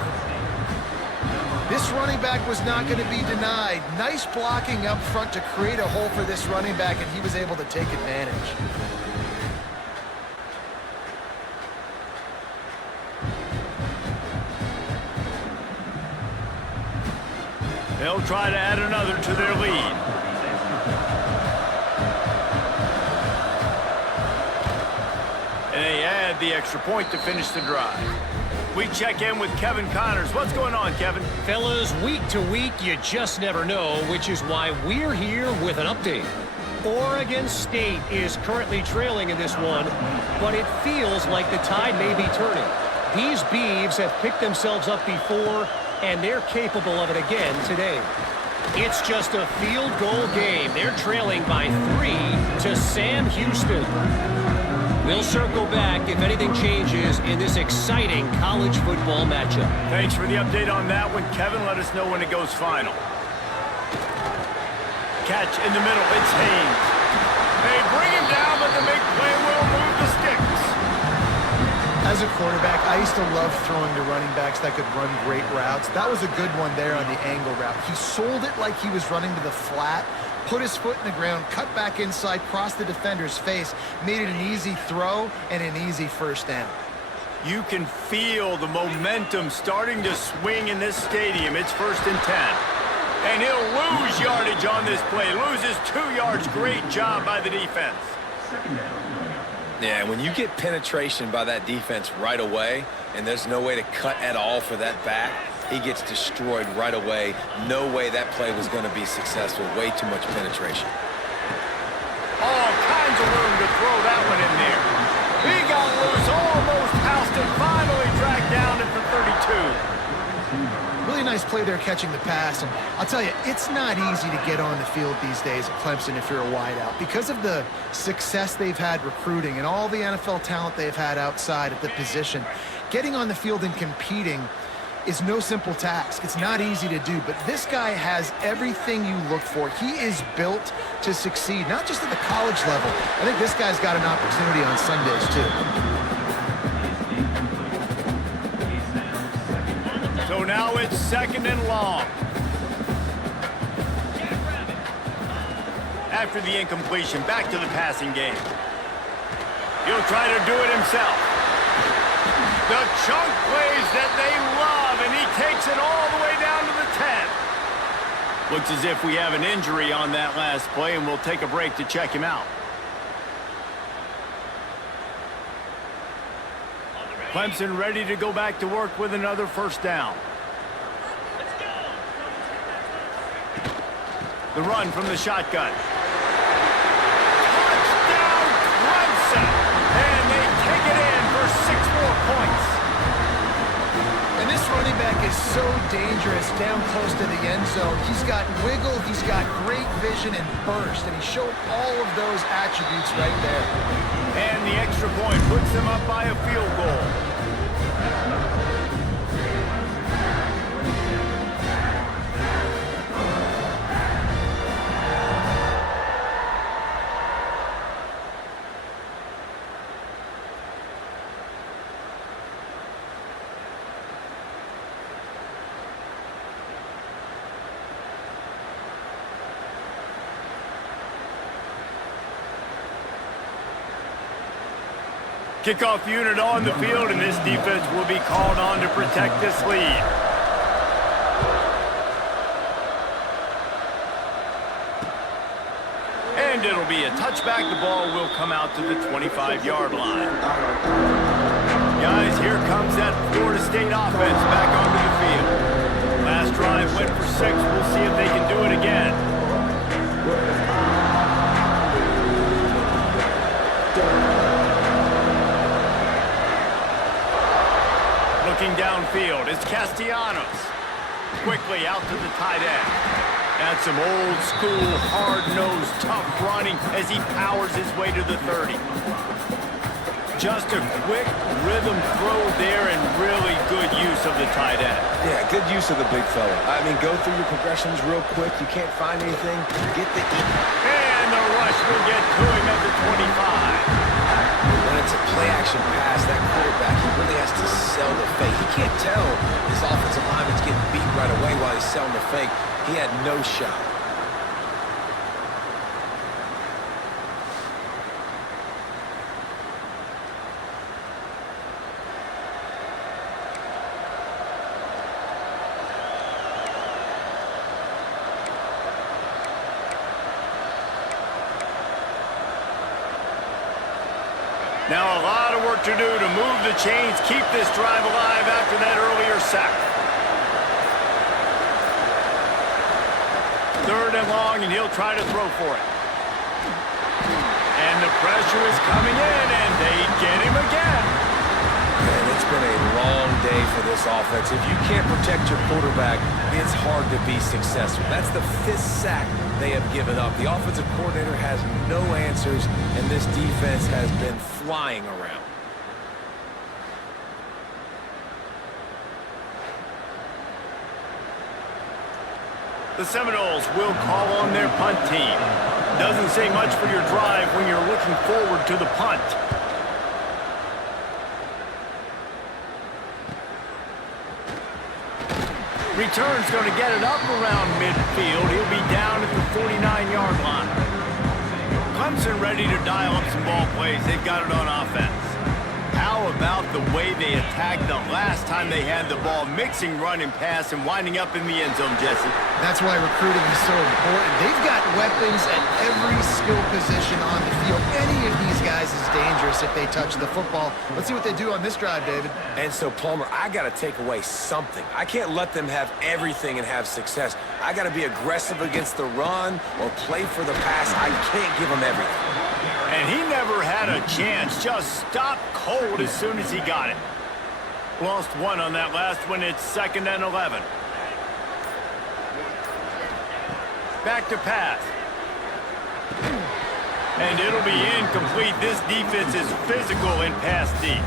This running back was not going to be denied. Nice blocking up front to create a hole for this running back, and he was able to take advantage. They'll try to add another to their lead. And they add the extra point to finish the drive. We check in with Kevin Connors. What's going on, Kevin? Fellas, week to week, you just never know, which is why we're here with an update. Oregon State is currently trailing in this one, but it feels like the tide may be turning. These Beavs have picked themselves up before, and they're capable of it again today. It's just a field goal game. They're trailing by 3 to Sam Houston. We'll circle back if anything changes in this exciting college football matchup. Thanks for the update on that one, Kevin. Let us know when it goes final. Catch in the middle. It's Haynes. They bring him down, but the big play will move the sticks. As a quarterback, I used to love throwing to running backs that could run great routes. That was a good one there on the angle route. He sold it like he was running to the flat, put his foot in the ground, cut back inside, crossed the defender's face, made it an easy throw and an easy first down. You can feel the momentum starting to swing in this stadium. It's 1st and 10. And he'll lose yardage on this play. Loses 2 yards. Great job by the defense. Yeah, when you get penetration by that defense right away, and there's no way to cut at all for that back, he gets destroyed right away. No way that play was going to be successful. Way too much penetration. All kinds of room to throw that one in there. He got loose, almost housed it, finally dragged down at the 32. Really nice play there catching the pass, and I'll tell you, it's not easy to get on the field these days at Clemson if you're a wideout. Because of the success they've had recruiting and all the NFL talent they've had outside at the position, getting on the field and competing is no simple task. It's not easy to do, but this guy has everything you look for. He is built to succeed, not just at the college level. I think this guy's got an opportunity on Sundays, too. So now it's 2nd and long. After the incompletion, back to the passing game. He'll try to do it himself. The chunk plays that they love, and he takes it all the way down to the 10. Looks as if we have an injury on that last play, and we'll take a break to check him out. Clemson ready to go back to work with another 1st down. The run from the shotgun. Touchdown, Clemson! And they take it And this running back is so dangerous down close to the end zone. He's got wiggle, he's got great vision and burst, and he showed all of those attributes right there. And the extra point puts them up by a field goal. Kickoff unit on the field, and this defense will be called on to protect this lead. And it'll be a touchback. The ball will come out to the 25-yard line. Guys, here comes that Florida State offense back onto the field. Last drive went for 6. We'll see if they can do it again. Looking downfield, it's Castellanos. Quickly out to the tight end. That's some old school, hard-nosed, tough running as he powers his way to the 30. Just a quick rhythm throw there and really good use of the tight end. Yeah, good use of the big fella. I mean, go through your progressions real quick. You can't find anything. Get the E. And the rush will get to him at the 25. When it's a play-action pass, that quarterback, he really has to sell the fake. He can't tell his offensive lineman's getting beat right away while he's selling the fake. He had no shot. Now a lot of work to do to move the chains, keep this drive alive after that earlier sack. 3rd and long, and he'll try to throw for it. And the pressure is coming in, and they get him again. Man, it's been a long day for this offense. If you can't protect your quarterback, it's hard to be successful. That's the 5th sack they have given up. The offensive coordinator has no answers, and this defense has been flying around. The Seminoles will call on their punt team. Doesn't say much for your drive when you're looking forward to the punt. Return's going to get it up around midfield. He'll be down at the 49-yard line. Clemson ready to dial up some ball plays. They've got it on offense. How about the way they attacked the last time they had the ball, mixing run and pass and winding up in the end zone, Jesse? That's why recruiting is so important. They've got weapons at every skill position on the field. Any of these guys is dangerous if they touch the football. Let's see what they do on this drive, David. And so, Palmer, I got to take away something. I can't let them have everything and have success. I got to be aggressive against the run or play for the pass. I can't give them everything. And he never had a chance. Just stopped cold as soon as he got it. Lost 1 on that last one. It's 2nd and 11. Back to pass. And it'll be incomplete. This defense is physical in pass deep.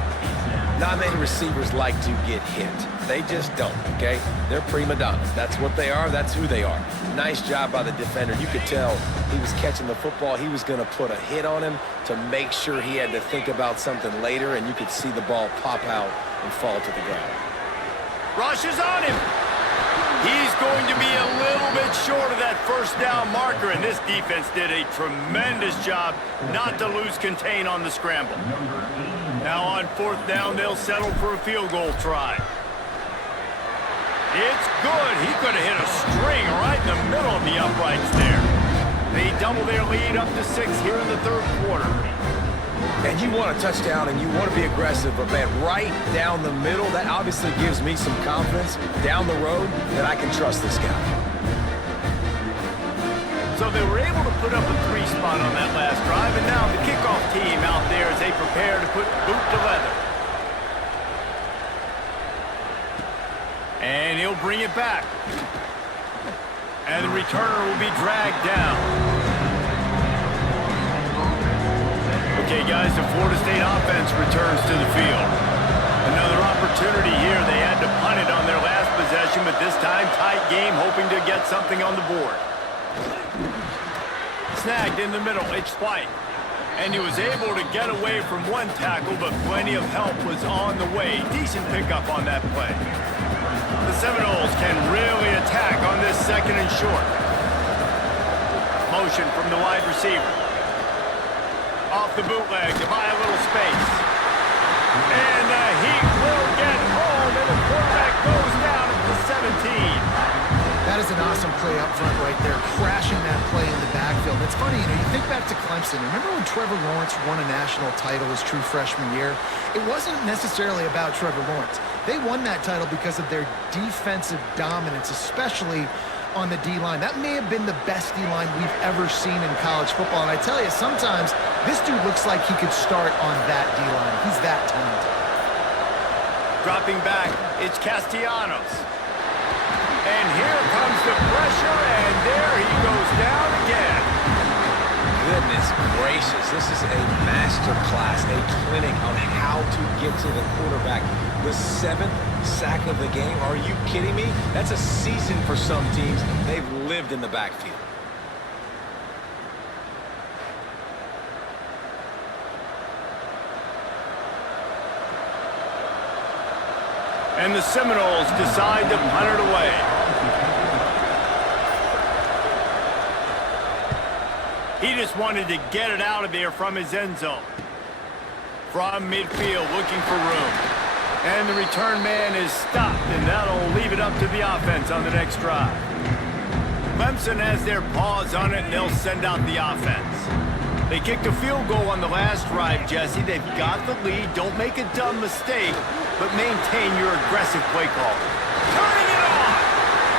Not many receivers like to get hit. They just don't, okay? They're prima donnas. That's what they are. That's who they are. Nice job by the defender. You could tell he was catching the football. He was going to put a hit on him to make sure he had to think about something later, and you could see the ball pop out and fall to the ground. Rush is on him. He's going to be a little bit short of that first down marker, and this defense did a tremendous job not to lose contain on the scramble. Now on 4th down, they'll settle for a field goal try. It's good. He could have hit a string right in the middle of the uprights there. They double their lead up to 6 here in the 3rd quarter. And you want a touchdown and you want to be aggressive, but man, right down the middle, that obviously gives me some confidence down the road that I can trust this guy. So they were able to put up a 3 spot on that last drive, and now the kickoff team out there as they prepare to put boot to leather. And he'll bring it back. And the returner will be dragged down. Okay, guys, the Florida State offense returns to the field. Another opportunity here. They had to punt it on their last possession, but this time tight game, hoping to get something on the board. Snagged in the middle. It's White. And he was able to get away from one tackle, but plenty of help was on the way. Decent pickup on that play. The Seminoles can really attack on this second and short. Motion from the wide receiver. Off the bootleg to buy a little space. And the Heat will get home, and the quarterback goes down at the 17. That is an awesome play up front right there, crashing that play in the backfield. It's funny, you think back to Clemson. Remember when Trevor Lawrence won a national title his true freshman year? It wasn't necessarily about Trevor Lawrence. They won that title because of their defensive dominance, especially on the D-line. That may have been the best D-line we've ever seen in college football. And I tell you, sometimes this dude looks like he could start on that D-line. He's that talented. Dropping back, it's Castellanos. And here comes the pressure, and there he goes down again. Goodness gracious, this is a master class, a clinic on how to get to the quarterback. The 7th sack of the game, are you kidding me? That's a season for some teams. They've lived in the backfield. And the Seminoles decide to punt it away. He just wanted to get it out of there from his end zone. From midfield, looking for room. And the return man is stopped, and that'll leave it up to the offense on the next drive. Clemson has their paws on it, and they'll send out the offense. They kicked a field goal on the last drive, Jesse. They've got the lead. Don't make a dumb mistake, but maintain your aggressive play call. Turning it on!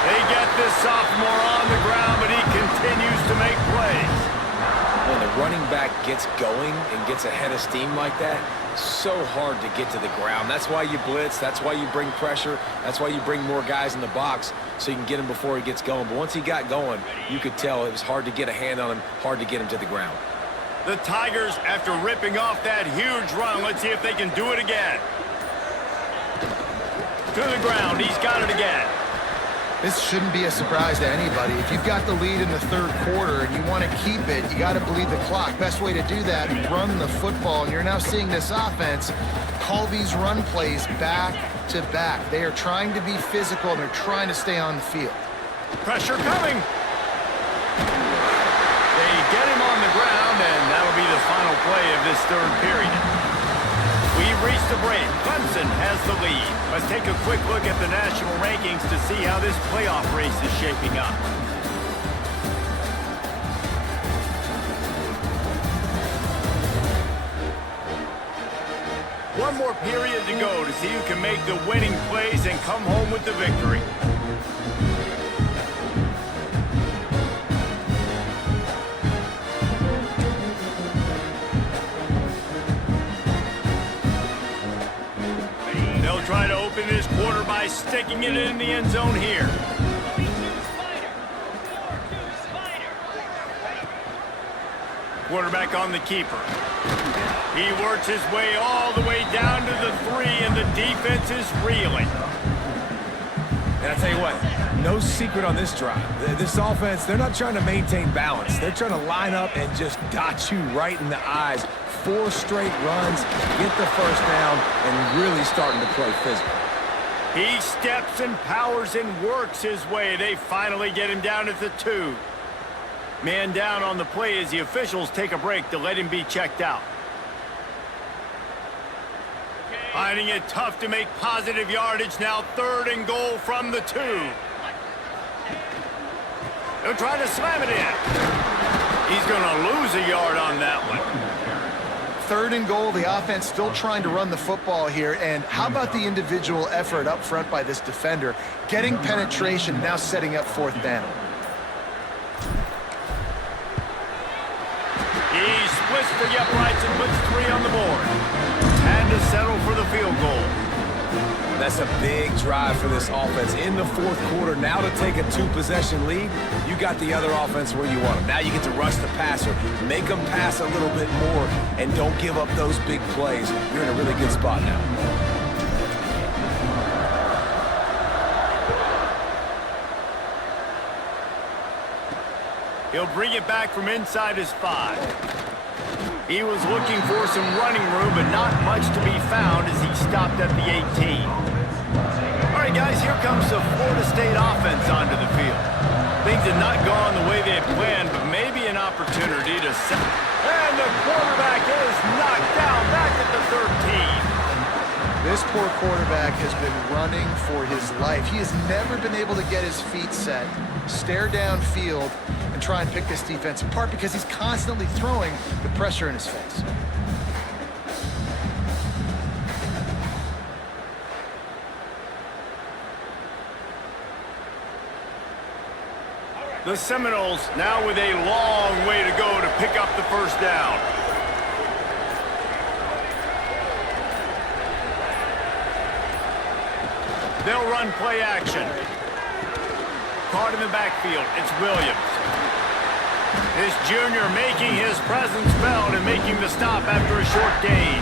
They get this sophomore on the ground, but he continues to make plays. When the running back gets going and gets ahead of steam like that, so hard to get to the ground. That's why you blitz. That's why you bring pressure. That's why you bring more guys in the box so you can get him before he gets going. But once he got going, you could tell it was hard to get a hand on him, hard to get him to the ground. The Tigers, after ripping off that huge run, let's see if they can do it again. To the ground. He's got it again. This shouldn't be a surprise to anybody. If you've got the lead in the third quarter and you want to keep it, you got to bleed the clock. Best way to do that, run the football. And you're now seeing this offense call these run plays back to back. They are trying to be physical, and they're trying to stay on the field. Pressure coming. They get him on the ground, and that'll be the final play of this third period. We've reached the break. Clemson has the lead. Let's take a quick look at the national rankings to see how this playoff race is shaping up. One more period to go to see who can make the winning plays and come home with the victory. They'll try to open this quarter by sticking it in the end zone here. Quarterback on the keeper. He works his way all the way down to the 3, and the defense is reeling. And I tell you what, no secret on this drive. This offense, they're not trying to maintain balance. They're trying to line up and just dot you right in the eyes. 4 straight runs, get the first down, and really starting to play physical. He steps and powers and works his way. They finally get him down at the 2. Man down on the play as the officials take a break to let him be checked out. Finding it tough to make positive yardage now. 3rd and goal from the 2. They'll try to slam it in. He's going to lose a yard on that one. 3rd and goal, the offense still trying to run the football here. And how about the individual effort up front by this defender? Getting penetration, now setting up 4th down. He splits for the uprights and puts 3 on the board. Had to settle for the field goal. That's a big drive for this offense in the fourth quarter. Now to take a 2-possession lead, you got the other offense where you want them. Now you get to rush the passer, make them pass a little bit more, and don't give up those big plays. You're in a really good spot now. He'll bring it back from inside his 5. He was looking for some running room, but not much to be found as he stopped at the 18. All right, guys, here comes the Florida State offense onto the field. Things have not gone the way they had planned, but maybe an opportunity to set. And the quarterback is knocked down back at the 13. This poor quarterback has been running for his life. He has never been able to get his feet set, stare downfield, and try and pick this defense apart because he's constantly throwing with pressure in his face. The Seminoles now with a long way to go to pick up the first down. They'll run play action. Caught in the backfield, it's Williams. This junior making his presence felt and making the stop after a short gain.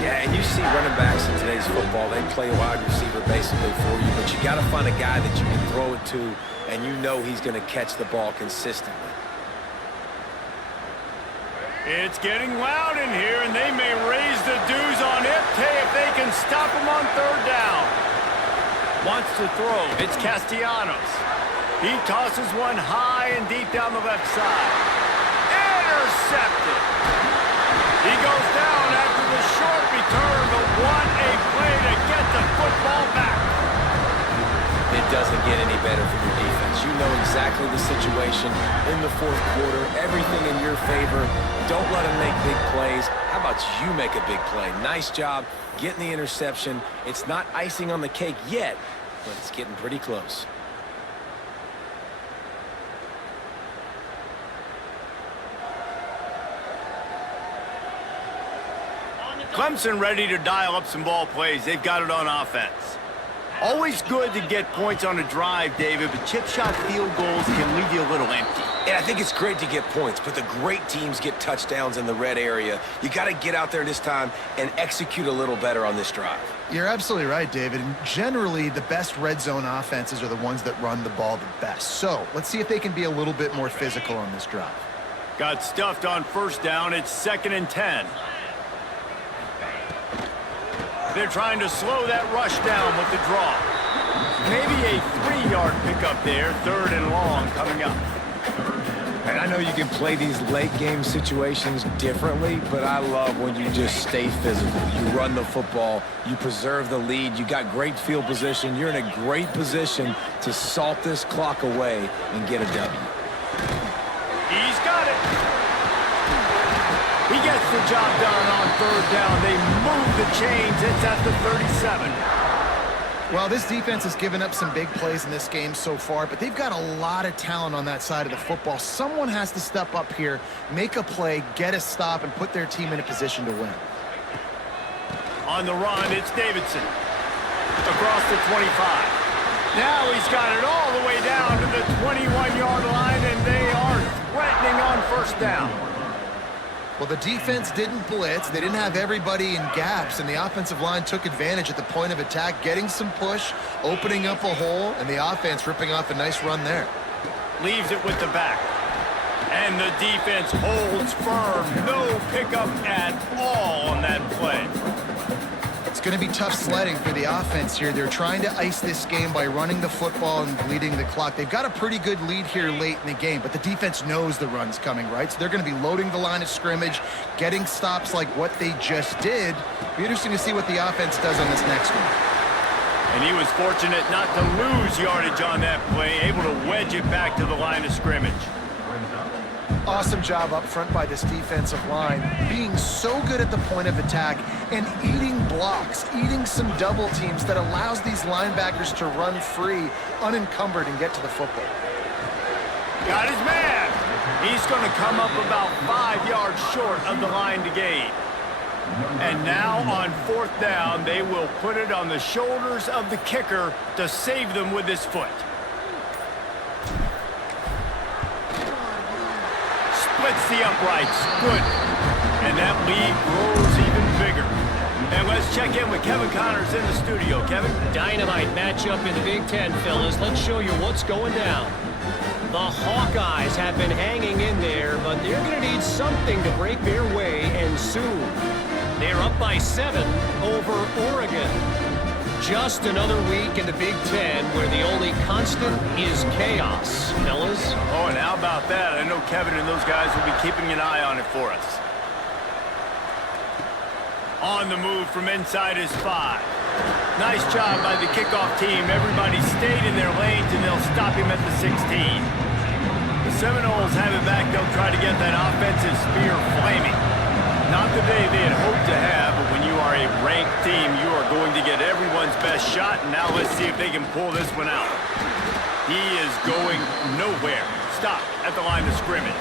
Yeah, and you see running backs in today's football, they play wide receiver basically for you, but you got to find a guy that you can throw it to, and you know he's going to catch the ball consistently. It's getting loud in here, and they may raise the dues on Ipte if they can stop him on third down. Wants to throw, it's Castellanos. He tosses one high and deep down the left side. Intercepted. He goes down after the short return, but what a play to get the football back. It doesn't get any better for your defense. You know exactly the situation in the fourth quarter, everything in your favor. Don't let them make big plays. How about you make a big play? Nice job getting the interception. It's not icing on the cake yet, but it's getting pretty close. Clemson ready to dial up some ball plays. They've got it on offense. Always good to get points on a drive, David, but chip shot field goals can leave you a little empty. And I think it's great to get points, but the great teams get touchdowns in the red area. You got to get out there this time and execute a little better on this drive. You're absolutely right, David. And generally, the best red zone offenses are the ones that run the ball the best. So let's see if they can be a little bit more physical on this drive. Got stuffed on first down. It's 2nd and 10. They're trying to slow that rush down with the draw. Maybe a 3-yard pickup there, 3rd and long coming up. And I know you can play these late game situations differently, but I love when you just stay physical. You run the football, you preserve the lead, you got great field position, you're in a great position to salt this clock away and get a W. He's got it. He gets the job done on 3rd down. They move the chains. It's at the 37. Well, this defense has given up some big plays in this game so far, but they've got a lot of talent on that side of the football. Someone has to step up here, make a play, get a stop, and put their team in a position to win. On the run, it's Davidson. Across the 25. Now he's got it all the way down to the 21-yard line, and they are threatening on first down. Well, the defense didn't blitz. They didn't have everybody in gaps, and the offensive line took advantage at the point of attack, getting some push, opening up a hole, and the offense ripping off a nice run there. Leaves it with the back. And the defense holds firm. No pickup at all on that play. It's going to be tough sledding for the offense here. They're trying to ice this game by running the football and bleeding the clock. They've got a pretty good lead here late in the game, but the defense knows the run's coming, right? So they're going to be loading the line of scrimmage, getting stops like what they just did. Be interesting to see what the offense does on this next one. And he was fortunate not to lose yardage on that play, able to wedge it back to the line of scrimmage. Awesome job up front by this defensive line, being so good at the point of attack and eating blocks, eating some double teams that allows these linebackers to run free, unencumbered, and get to the football. Got his man. He's going to come up about 5 yards short of the line to gain. And now on 4th down, they will put it on the shoulders of the kicker to save them with his foot. Splits the uprights. Good. And that lead grows even bigger. And let's check in with Kevin Connors in the studio. Kevin? Dynamite matchup in the Big Ten, fellas. Let's show you what's going down. The Hawkeyes have been hanging in there, but they're going to need something to break their way, and soon. They're up by 7 over Oregon. Just another week in the Big Ten where the only constant is chaos, fellas. Oh, and how about that? I know Kevin and those guys will be keeping an eye on it for us. On the move from inside his 5. Nice job by the kickoff team. Everybody stayed in their lanes, and they'll stop him at the 16. The Seminoles have it back. They'll try to get that offensive spear flaming. Not the day they had hoped to have, but when you are a ranked team, you are going to get everyone's best shot, and now let's see if they can pull this one out. He is going nowhere. Stop at the line of scrimmage.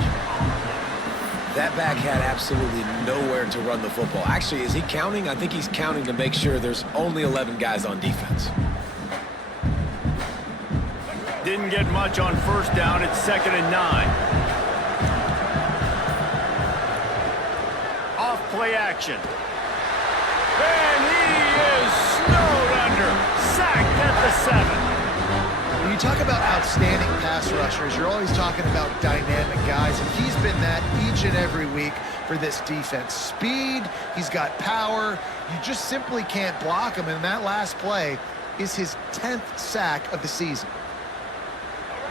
That back had absolutely nowhere to run the football. Actually, is he counting? I think he's counting to make sure there's only 11 guys on defense. Didn't get much on 1st down. It's 2nd and 9. Off play action. And he is snowed under. Sacked at the 7. When you talk about outstanding pass rushers, you're always talking about dynamic guys, and he's been that each and every week for this defense. Speed, he's got power. You just simply can't block him, and that last play is his 10th sack of the season.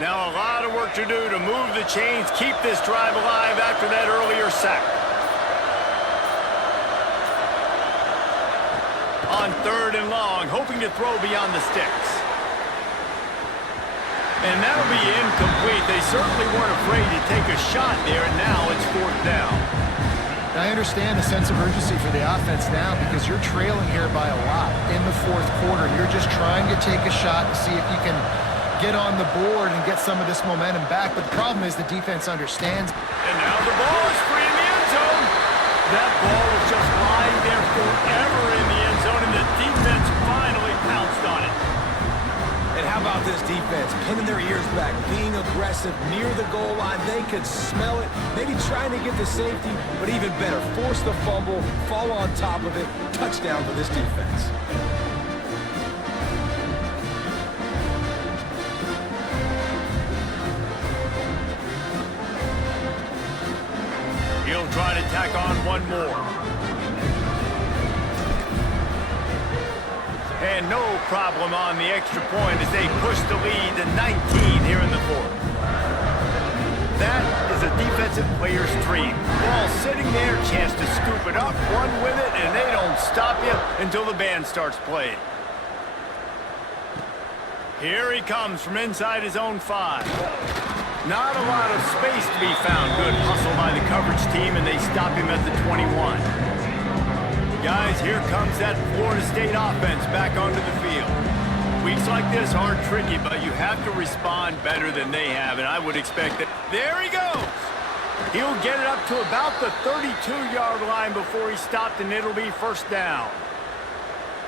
Now a lot of work to do to move the chains, keep this drive alive after that earlier sack. On 3rd and long, hoping to throw beyond the sticks. And that'll be incomplete. They certainly weren't afraid to take a shot there, and now it's 4th down. I understand the sense of urgency for the offense now because you're trailing here by a lot in the 4th quarter. You're just trying to take a shot to see if you can get on the board and get some of this momentum back. But the problem is the defense understands. And now the ball is free in the end zone. That ball was just lying there forever in the end zone, and the defense finally pounced on it. And how about this defense? Pinning their ears back, being aggressive near the goal line. They could smell it, maybe trying to get the safety, but even better, force the fumble, fall on top of it. Touchdown for this defense. He'll try to tack on one more. And no problem on the extra point as they push the lead to 19 here in the 4th. That is a defensive player's dream. Ball sitting there, chance to scoop it up, run with it, and they don't stop you until the band starts playing. Here he comes from inside his own 5. Not a lot of space to be found. Good hustle by the coverage team, and they stop him at the 21. Guys, here comes that Florida State offense back onto the field. Weeks like this are tricky, but you have to respond better than they have, and I would expect that. There he goes! He'll get it up to about the 32-yard line before he's stopped, and it'll be 1st down.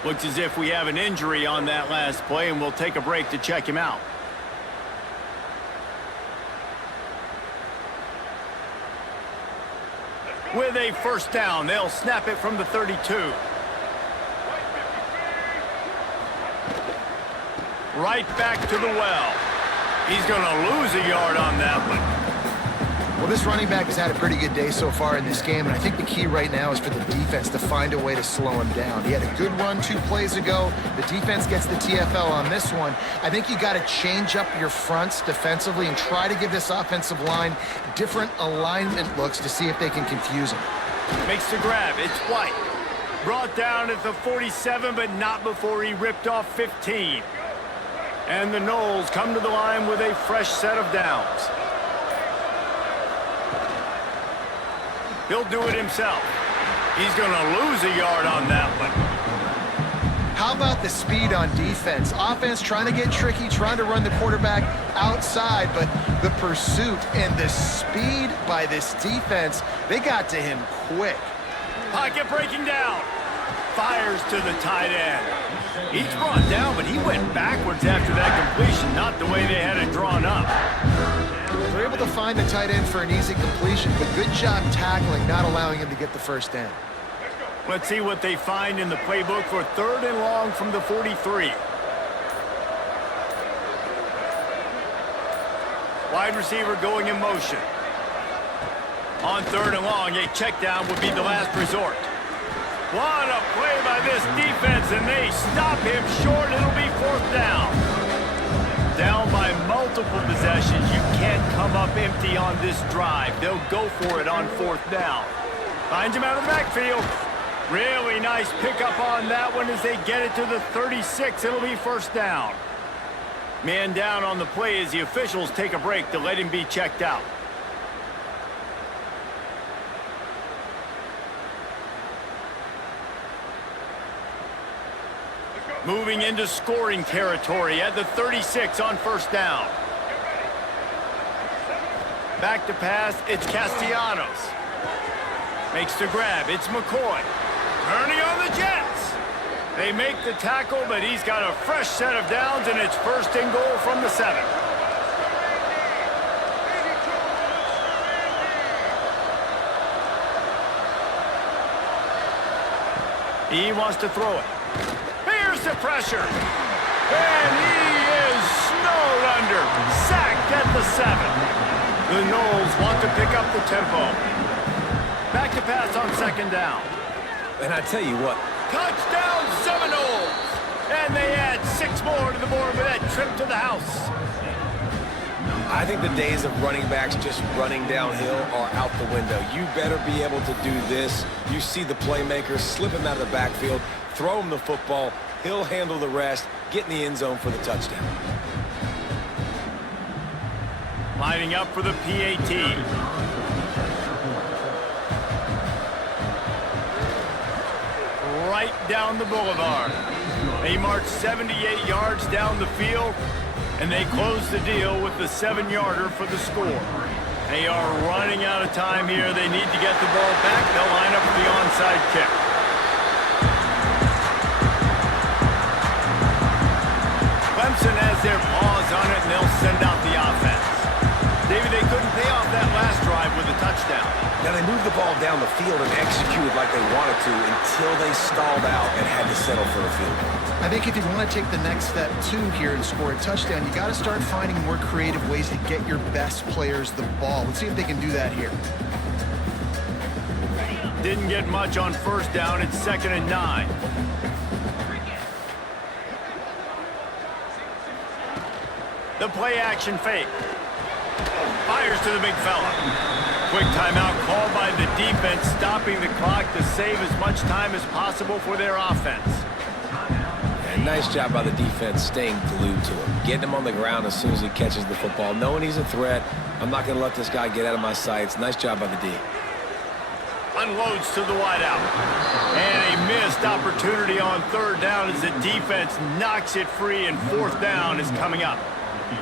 Looks as if we have an injury on that last play, and we'll take a break to check him out. With a 1st down, they'll snap it from the 32. Right back to the well. He's going to lose a yard on that one. Well, this running back has had a pretty good day so far in this game, and I think the key right now is for the defense to find a way to slow him down. He had a good run 2 plays ago. The defense gets the TFL on this one. I think you got to change up your fronts defensively and try to give this offensive line different alignment looks to see if they can confuse him. Makes the grab. It's White. Brought down at the 47, but not before he ripped off 15. And the Noles come to the line with a fresh set of downs. He'll do it himself. He's going to lose a yard on that one. How about the speed on defense? Offense trying to get tricky, trying to run the quarterback outside, but the pursuit and the speed by this defense, they got to him quick. Pocket breaking down. Fires to the tight end. He's brought down, but he went backwards after that completion, not the way they had it drawn up. They're able to find the tight end for an easy completion, but good job tackling, not allowing him to get the first down. Let's see what they find in the playbook for 3rd and long from the 43. Wide receiver going in motion. On 3rd and long, a check down would be the last resort. What a play by this defense, and they stop him short. It'll be 4th down. Down by multiple possessions. You can't come up empty on this drive. They'll go for it on 4th down. Finds him out of the backfield. Really nice pickup on that one as they get it to the 36. It'll be 1st down. Man down on the play as the officials take a break to let him be checked out. Moving into scoring territory at the 36 on 1st down. Back to pass, it's Castellanos. Makes the grab, it's McCoy. Turning on the Jets. They make the tackle, but he's got a fresh set of downs, and it's 1st and goal from the 7. He wants to throw it. Here's the pressure. And he is snowed under. Sacked at the 7. The Noles want to pick up the tempo. Back to pass on 2nd down. And I tell you what. Touchdown Seminoles. And they add 6 more to the board with that trip to the house. I think the days of running backs just running downhill are out the window. You better be able to do this. You see the playmakers, slip him out of the backfield, throw him the football, he'll handle the rest, get in the end zone for the touchdown. Lining up for the PAT. Right down the boulevard. They march 78 yards down the field, and they close the deal with the 7-yarder for the score. They are running out of time here. They need to get the ball back. They'll line up for the onside kick. Clemson has their paws on it, and they'll send out the offense. David, they couldn't pay off that last drive with a touchdown. Now, they moved the ball down the field and executed like they wanted to until they stalled out and had to settle for a field goal. I think if you want to take the next step, too, here and score a touchdown, you got to start finding more creative ways to get your best players the ball. Let's see if they can do that here. Didn't get much on 1st down. It's 2nd and 9. The play action fake. Fires to the big fella. Quick timeout called by the defense, stopping the clock to save as much time as possible for their offense. And nice job by the defense staying glued to him. Getting him on the ground as soon as he catches the football. Knowing he's a threat, I'm not going to let this guy get out of my sights. Nice job by the D. Unloads to the wideout. And a missed opportunity on 3rd down as the defense knocks it free, and 4th down is coming up.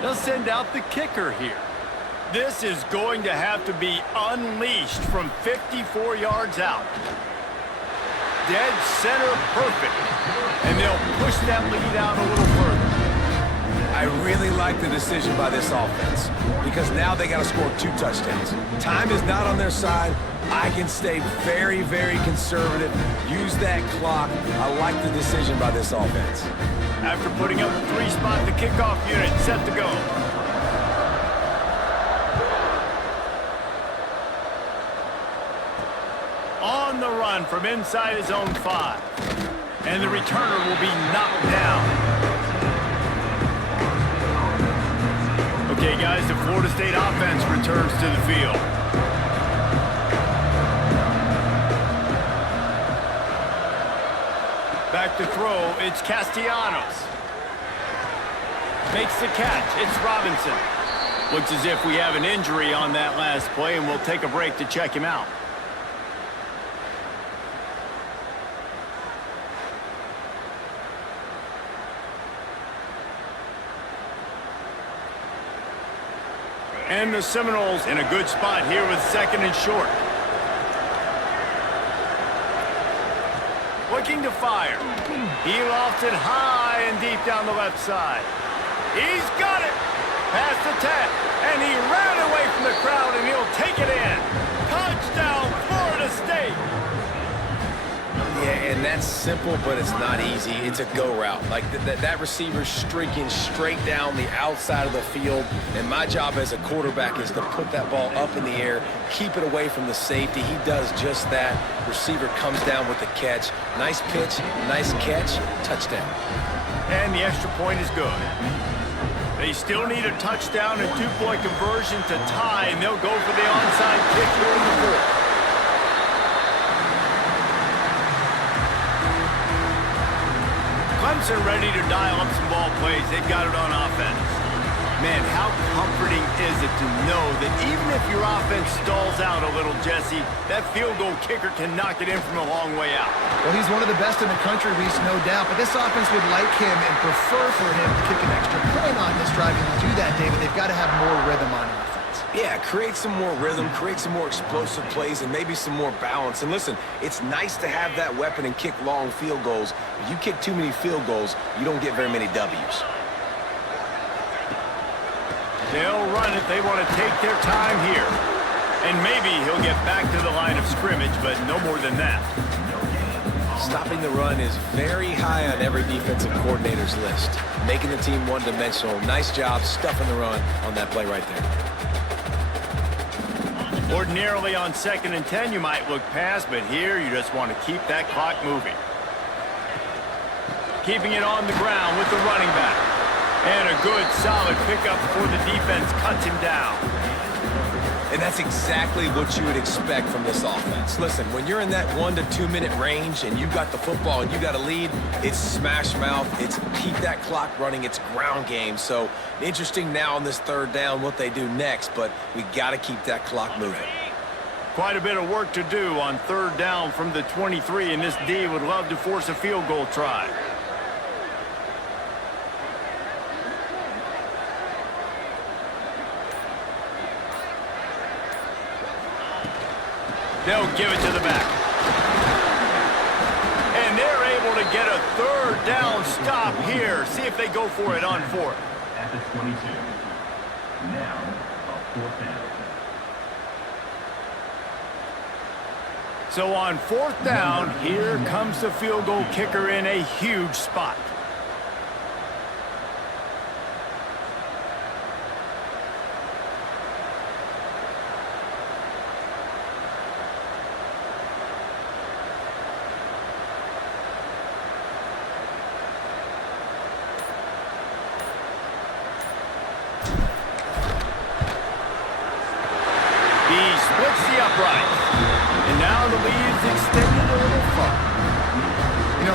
They'll send out the kicker here. This is going to have to be unleashed from 54 yards out. Dead center perfect. And they'll push that lead out a little further. I really like the decision by this offense because now they got to score 2 touchdowns. Time is not on their side. I can stay very, very conservative. Use that clock. I like the decision by this offense. After putting up a 3-spot, the kickoff unit set to go. On the run from inside his own 5. And the returner will be knocked down. Okay, guys, the Florida State offense returns to the field. Back to throw, it's Castellanos. Makes the catch, it's Robinson. Looks as if we have an injury on that last play, and we'll take a break to check him out. And the Seminoles in a good spot here with 2nd and short. looking to fire. He lofts it high and deep down the left side. He's got it. Past the 10. And he ran away from the crowd, and he'll take it in. Touchdown, Florida State. Yeah, and that's simple, but it's not easy. It's a go route. Like that receiver's streaking straight down the outside of the field, and my job as a quarterback is to put that ball up in the air, keep it away from the safety. He does just that. Receiver comes down with the catch. Nice pitch, nice catch, touchdown. And the extra point is good. They still need a touchdown and two-point conversion to tie, and they'll go for the onside kick here in the fourth. Clemson ready to dial up some ball plays. They've got it on offense. Man, how comforting is it to know that even if your offense stalls out a little, Jesse, that field goal kicker can knock it in from a long way out. Well, he's one of the best in the country, Reese, no doubt. But this offense would like him and prefer for him to kick an extra point on this drive. And to do that, David, they've got to have more rhythm on offense. Yeah, create some more rhythm, create some more explosive plays, and maybe some more balance. And listen, it's nice to have that weapon and kick long field goals. If you kick too many field goals, you don't get very many W's. They'll run it. They want to take their time here. And maybe he'll get back to the line of scrimmage, but no more than that. Stopping the run is very high on every defensive coordinator's list. Making the team one-dimensional. Nice job stuffing the run on that play right there. Ordinarily on 2nd and 10, you might look past, but here you just want to keep that clock moving. Keeping it on the ground with the running back. And a good, solid pickup before the defense cuts him down. And that's exactly what you would expect from this offense. Listen, when you're in that 1 to 2 minute range and you got the football and you got a lead, it's smash mouth, it's keep that clock running, it's ground game. So interesting now on this 3rd down what they do next, but we got to keep that clock moving. Quite a bit of work to do on 3rd down from the 23, and this D would love to force a field goal try. They'll give it to the back. And they're able to get a 3rd down stop here. See if they go for it on 4th. At the 22. Now, a 4th down. So on 4th down, here comes the field goal kicker in a huge spot.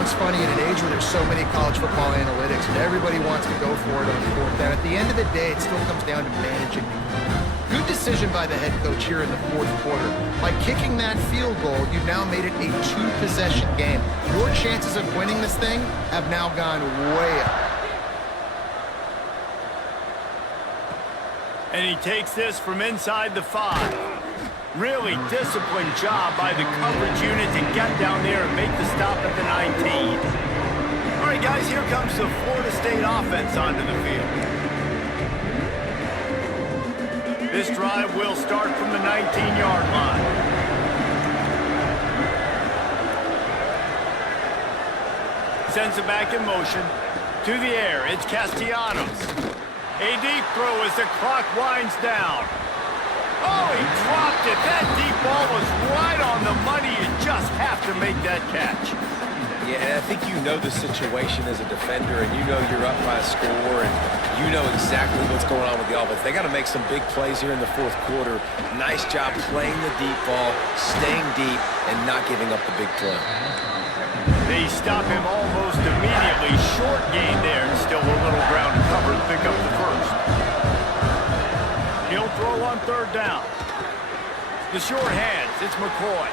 It's funny, in an age where there's so many college football analytics and everybody wants to go for it on 4th down, at the end of the day, it still comes down to managing the game. Good decision by the head coach here in the 4th quarter. By kicking that field goal, you've now made it a 2-possession game. Your chances of winning this thing have now gone way up. And he takes this from inside the 5. Really disciplined job by the coverage unit to get down there and make the stop at the 19. All right, guys, here comes the Florida State offense onto the field. This drive will start from the 19-yard line. Sends it back in motion. To the air, it's Castellanos. A deep throw as the clock winds down. Oh, he dropped it. That deep ball was right on the money. You just have to make that catch. Yeah, and I think you know the situation as a defender, and you know you're up by a score, and you know exactly what's going on with the offense. They got to make some big plays here in the 4th quarter. Nice job playing the deep ball, staying deep, and not giving up the big play. They stop him almost immediately. Short gain there, and still a little ground to cover to pick up the first. He'll throw on 3rd down. The short hands, it's McCoy.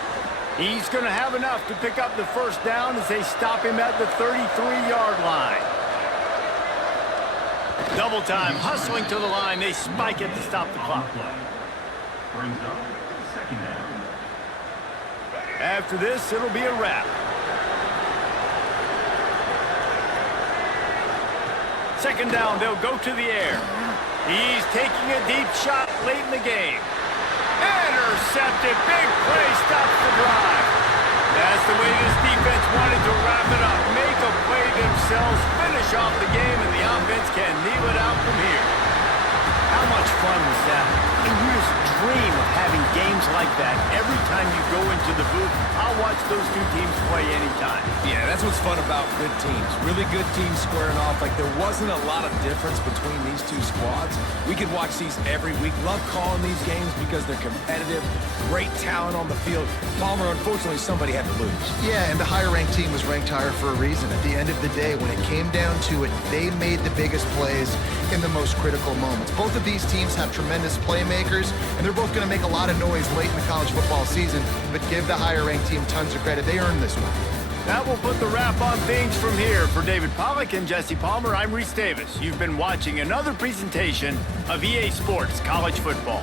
He's going to have enough to pick up the first down as they stop him at the 33-yard line. Double time, hustling to the line. They spike it to stop the clock. Brings up 2nd down. After this, it'll be a wrap. second down, they'll go to the air. He's taking a deep shot late in the game. Intercepted. Big play. Stops the drive. That's the way this defense wanted to wrap it up. Make a play themselves, finish off the game, and the offense can kneel it out from here. How much fun was that? And you just dream of having games like that every time you go into the booth. I'll watch those two teams play anytime. Yeah, that's what's fun about good teams. Really good teams squaring off. Like, there wasn't a lot of difference between these two squads. We could watch these every week. Love calling these games because they're competitive. Great talent on the field. Palmer, unfortunately, somebody had to lose. Yeah, and the higher-ranked team was ranked higher for a reason. At the end of the day, when it came down to it, they made the biggest plays in the most critical moments. Both of these teams have tremendous playmakers, and they're both going to make a lot of noise late in the college football season, but give the higher-ranked team tons of credit. They earned this one. That will put the wrap on things from here. For David Pollack and Jesse Palmer, I'm Reese Davis. You've been watching another presentation of EA Sports College Football.